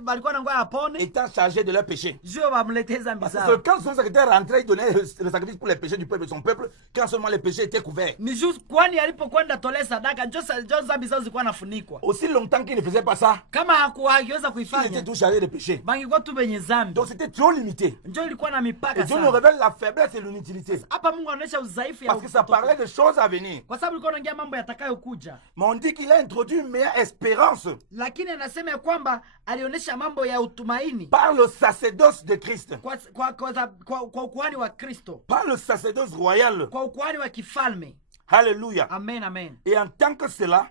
balikuwa na ngoja apone, étant chargé de leurs péchés. juu wamletee dhambi Parce zao. que quand son secrétaire rentrait, il donnait le sacrifice pour les péchés du peuple, de son peuple, quand seulement les péchés étaient couverts. Ni juu kwani alipokwenda tolea sadaka njo dhambi zao zilikuwa nafunikwa. Aussi longtemps qu'il ne faisait pas ça, Kama hakiweza il était kuifanya, tout chargé de péchés. bangikuwa tu benye dhambi. Donc c'était trop limité. Njo ilikuwa na Et mipaka Dieu nous sana. révèle la faiblesse et l'inutilité. Hapa Mungu anaonyesha udhaifu ya Parce que ça parlait de choses à venir. kwa sababu ilikuwa inaongea mambo yatakayokuja. Mais on dit qu'il a introduit une meilleure espérance Lakini anasema ya kwamba alionyesha mambo ya utumaini par le sacerdoce de Christ, kwa ukuhani wa Kristo, par le sacerdoce royal. kwa ukuhani wa kifalme. Alléluia. Amen, amen. Et en tant que cela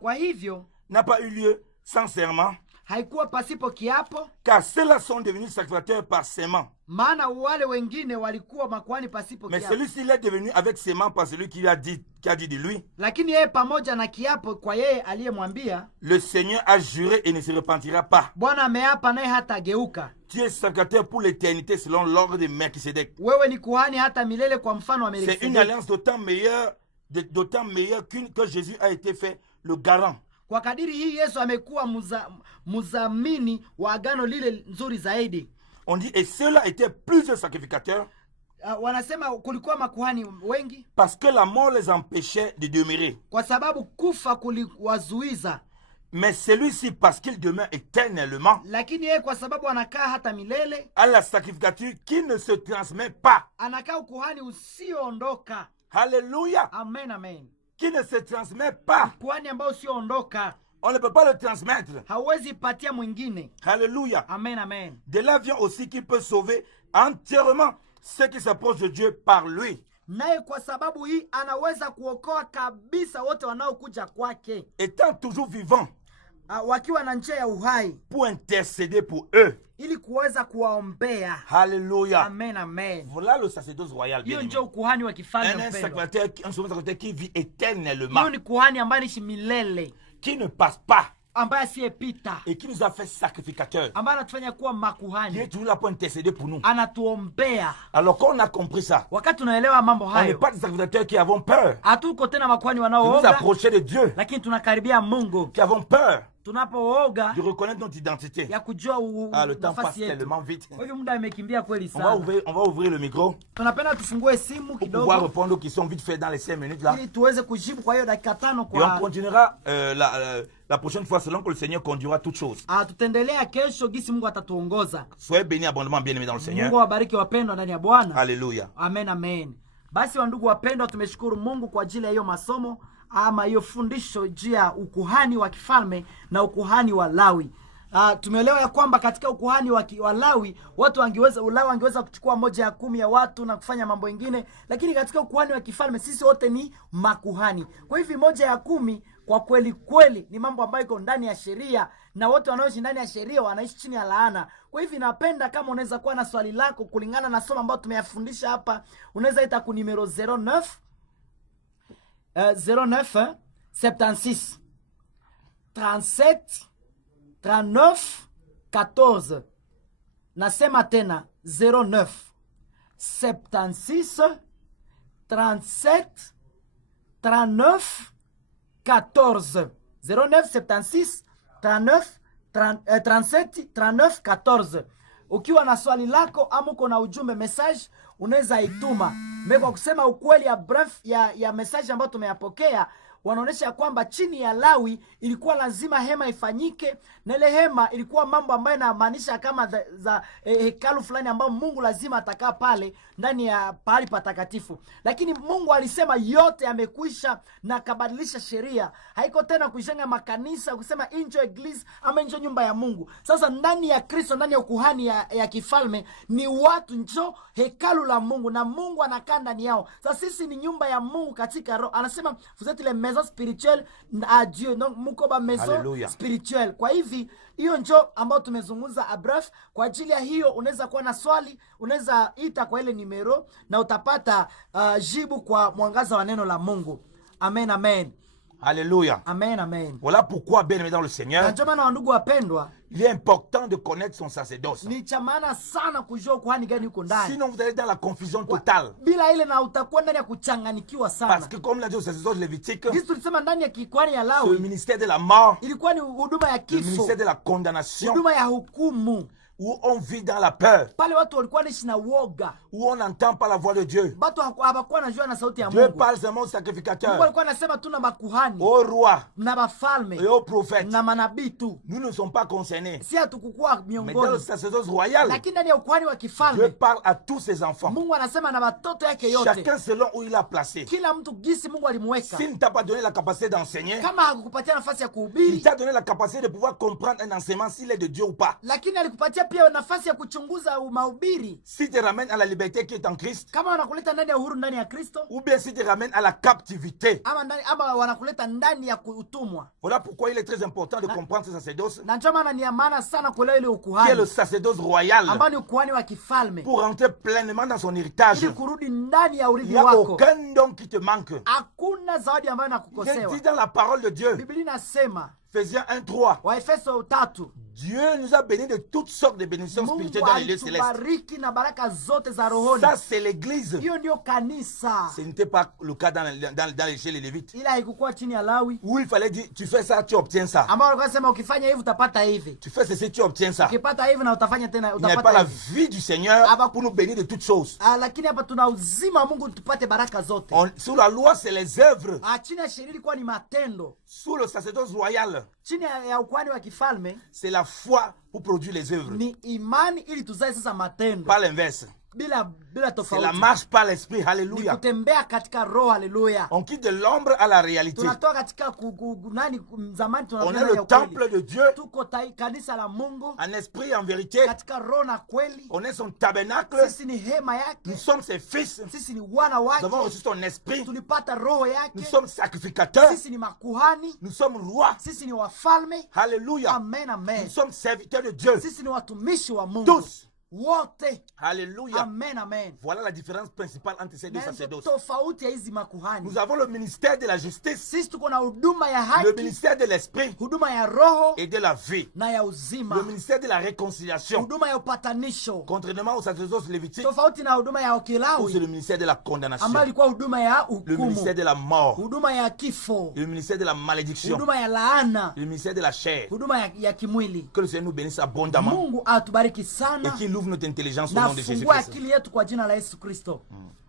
Kwa hivyo n'a pas eu lieu sans serment, haikuwa pasipo kiapo, car ceux-là sont devenus sacrificateurs par serment. maana wale wengine walikuwa makuhani pasipo Mais kiapo. celui-ci il est devenu avec serment par celui qui a dit de lui, Lakini yeye pamoja na kiapo kwa yeye aliyemwambia, le Seigneur a juré et ne se repentira pas. Bwana ameapa naye hatageuka. Tu es sacrificateur pour l'éternité selon l'ordre de Melchisédek. Wewe ni kuhani hata milele kwa mfano wa C'est une Melkisedeki. alliance d'autant meilleure que Jésus a été fait le garant. Kwa kadiri hii Yesu amekuwa muzamini wa agano lile nzuri zaidi. On dit, et ceux-là étaient plusieurs sacrificateurs Wanasema kulikuwa makuhani wengi parce que la mort les empêchait de demeurer. kwa sababu kufa kuliwazuiza, Mais celui-ci, parce qu'il demeure éternellement, lakini yeye kwa sababu anakaa hata milele, a la sacrificature qui ne se transmet pas. anakaa ukuhani usioondoka. Alléluia. Amen, amen. Qui ne se transmet pas. Kuhani ambao usioondoka, On ne peut pas le transmettre. hauwezi patia mwingine. Alléluia. Amen, amen. De là vient aussi qu'il peut sauver entièrement ceux qui s'approchent de Dieu par lui. Naye kwa sababu hii anaweza kuokoa kabisa wote wanaokuja kwake, Étant toujours vivant wakiwa na njia ya uhai, pour intercéder pour eux. ili kuweza kuwaombea. Alléluia. Amen, amen. Voilà le sacerdoce royal. Hiyo Bien ndio ukuhani wa kifalme un mpendwa. sacrificateur, un sacrificateur qui vit Hiyo éternellement, ni kuhani ambaye anaishi milele, qui ne passe pas ambaye asiyepita, et qui nous a fait sacrificateurs. ambaye anatufanya kuwa Qui est makuhani, toujours là pour intercéder pour nous. anatuombea. Alors quand on a compris ça, Wakati tunaelewa mambo on n'est hayo, pas des sacrificateurs qui avons peur hatuko tena makuhani de nous wanaooga, approcher de Dieu, lakini tunakaribia Mungu. qui avons peur Tunapooga de reconnaître notre identité. ya kujua Le temps passe nafasi yetu. tellement vite. Kwa hivyo muda imekimbia kweli On va sana. ouvrir le micro Tunapenda tufungue simu pour pouvoir kidogo répondre aux questions vite fait dans les 5 minutes là. ili tuweze kujibu kwa hiyo dakika 5 Et on kwa continuera la prochaine fois selon que le Seigneur conduira toutes choses. tutaendelea kesho gisi Mungu atatuongoza. Soyez bénis abondamment, bien-aimés dans le Seigneur. Mungu awabariki wapendwa ndani ya Bwana. Alléluia. Amen, amen. Basi wandugu wapendwa, tumeshukuru Mungu kwa ajili ya hiyo masomo ama hiyo fundisho juu ya ukuhani wa kifalme na ukuhani wa Lawi. Tumeelewa ya kwamba katika ukuhani wa Lawi watu wangeweza kuchukua 1/10 ya watu na kufanya mambo mengine, lakini katika ukuhani wa kifalme sisi wote ni makuhani. Kwa hivyo 1/10 kwa kweli kweli ni mambo ambayo iko ndani ya sheria, na wote wanaoishi ndani ya sheria wanaishi chini ya laana. Kwa hivyo napenda kama unaweza kuwa na swali lako kulingana na somo ambalo tumeyafundisha hapa, unaweza ita ku numero 09 76 37 39 14. Nasema tena 09 76 37 39 14. 0976 39 37 39 14. Ukiwa na swali lako ama uko na ujumbe message, unaweza ituma. Kwa kusema ukweli ya brief ya message ambayo tumeyapokea, wanaonesha kwamba chini ya Lawi ilikuwa lazima hema ifanyike, na ile hema ilikuwa mambo ambayo yanamaanisha kama za hekalu fulani ambao Mungu lazima atakaa pale ndani ya pahali patakatifu. Lakini Mungu alisema yote yamekwisha na kabadilisha sheria. Haiko tena kujenga makanisa kusema injo eglise ama injo nyumba ya Mungu. Sasa ndani ya Kristo, ndani ya ukuhani ya kifalme, ni watu njo hekalu la Mungu na Mungu anakaa ndani yao. Sasa sisi ni nyumba ya Mungu katika roho. Anasema vous êtes les maison spirituelle à Dieu. Donc muko ba maison spirituelle. Kwa hivi hiyo njo ambao tumezungumza abref. Kwa ajili ya hiyo unaweza kuwa na swali, unaweza ita kwa ile numero na utapata jibu kwa mwangaza wa neno la Mungu. Amen, amen. Alléluia. Amen, amen. Voilà pourquoi, bien aimé dans le Seigneur, il est important de connaître son sacerdoce. Sinon, vous allez dans la confusion totale. Parce que comme l'a dit au sacerdoce lévitique, le ministère de la mort, le ministère de la condamnation, où on vit dans la peur, où on n'entend pas la voix de Dieu. Dieu parle seulement au sacrificateur, au roi et au prophète. Nous ne sommes pas concernés. Mais dans le sacerdoce royal, Dieu parle à tous ses enfants, chacun selon où il a placé. S'il ne t'a pas donné la capacité d'enseigner, il t'a donné la capacité de pouvoir comprendre un enseignement s'il est de Dieu ou pas. Pia nafasi ya kuchunguza mahubiri. Si te ramène à la liberté qui est en Christ, kama wanakuleta ndani ya uhuru ndani ya Kristo, ou bien si te ramène à la captivité, ama wanakuleta ndani ya utumwa. Voilà pourquoi il est très important de comprendre ce sacerdoce, na ndio maana ni maana sana kuelewa ile ukuhani, qui est le sacerdoce royal, ambao ni ukuhani wa kifalme, pour rentrer pleinement dans son héritage. Ili kurudi ndani ya urithi wako. wako. Aucun don qui te manque. Hakuna zawadi ambayo inakukosewa. Il dit dans la parole de Dieu, Biblia inasema, Ephésiens 1:3, Waefeso 3, Dieu nous a bénis de toutes sortes de bénédictions spirituelles dans les lieux célestes. Ça, c'est l'église. Ce n'était pas le cas dans chez les Lévites, où il fallait dire, tu fais ça, tu obtiens ça. Tu fais ceci, tu obtiens ça. Il n'y a pas la vie du Seigneur pour nous bénir de toutes choses. Sous la loi, c'est les œuvres. Sous le sacerdoce royal, c'est la foi pour produire les œuvres. Pas l'inverse. C'est la marche par l'esprit. Alléluia. On quitte de l'ombre à la réalité. On est le temple de Dieu, en esprit et en vérité. On est son tabernacle. Nous sommes ses fils. Nous avons reçu son esprit. Nous sommes sacrificateurs. Nous sommes rois. Alléluia. Nous sommes serviteurs de Dieu. Tous. Alléluia. Amen, amen. Voilà la différence principale entre ces deux sacerdoces. Nous avons le ministère de la justice, le ministère de l'esprit et de la vie, le ministère de la réconciliation, contrairement au sacerdoce lévitique, où c'est le ministère de la condamnation, le ministère de la mort, le ministère de la malédiction, le ministère de la chair. Que le Seigneur nous bénisse abondamment et qu'il ouvre notre intelligence au nom de Jésus-Christ.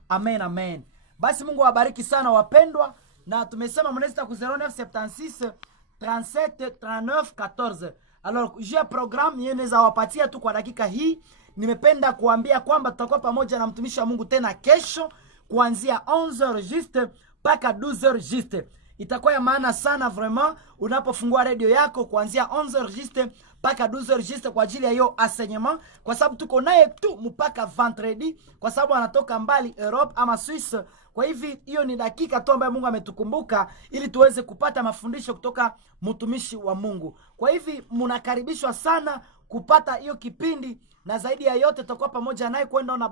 Amen, amen. Basi Mungu awabariki sana wapendwa, na tumesema mnaweza ku 0976 37 39 14. Alors, j'ai programme yeneza wapatia tu kwa dakika hii. Nimependa kuambia kwamba tutakuwa pamoja na mtumishi wa Mungu tena kesho kuanzia 11h juste mpaka 12h juste. itakuwa ya maana sana vraiment unapofungua radio yako kuanzia 11h juste mpaka 12h juste kwa ajili ya hiyo enseignement, kwa sababu tuko naye tu mpaka vendredi, kwa sababu anatoka mbali Europe ama Swiss. Kwa hivi hiyo ni dakika tu ambayo Mungu ametukumbuka ili tuweze kupata mafundisho kutoka mtumishi wa Mungu. Kwa hivi mnakaribishwa sana kupata hiyo kipindi, na zaidi ya yote tutakuwa pamoja naye kwenda na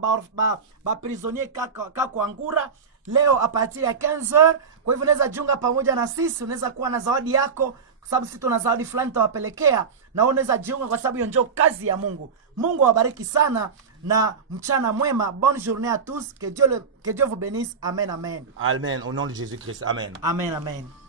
ba prisonnier kako Angura leo a partir ya 15h. Kwa hivyo unaweza jiunga pamoja na sisi, unaweza kuwa na zawadi yako kwa sababu sisi tuna zawadi fulani tutawapelekea, na unaweza jiunga kwa sababu hiyo ndio kazi ya Mungu. Mungu awabariki sana na mchana mwema. Bonne journée à tous, que Dieu vous bénisse. Amen, amen. Amen, au nom de Jésus-Christ. Amen. Amen, amen.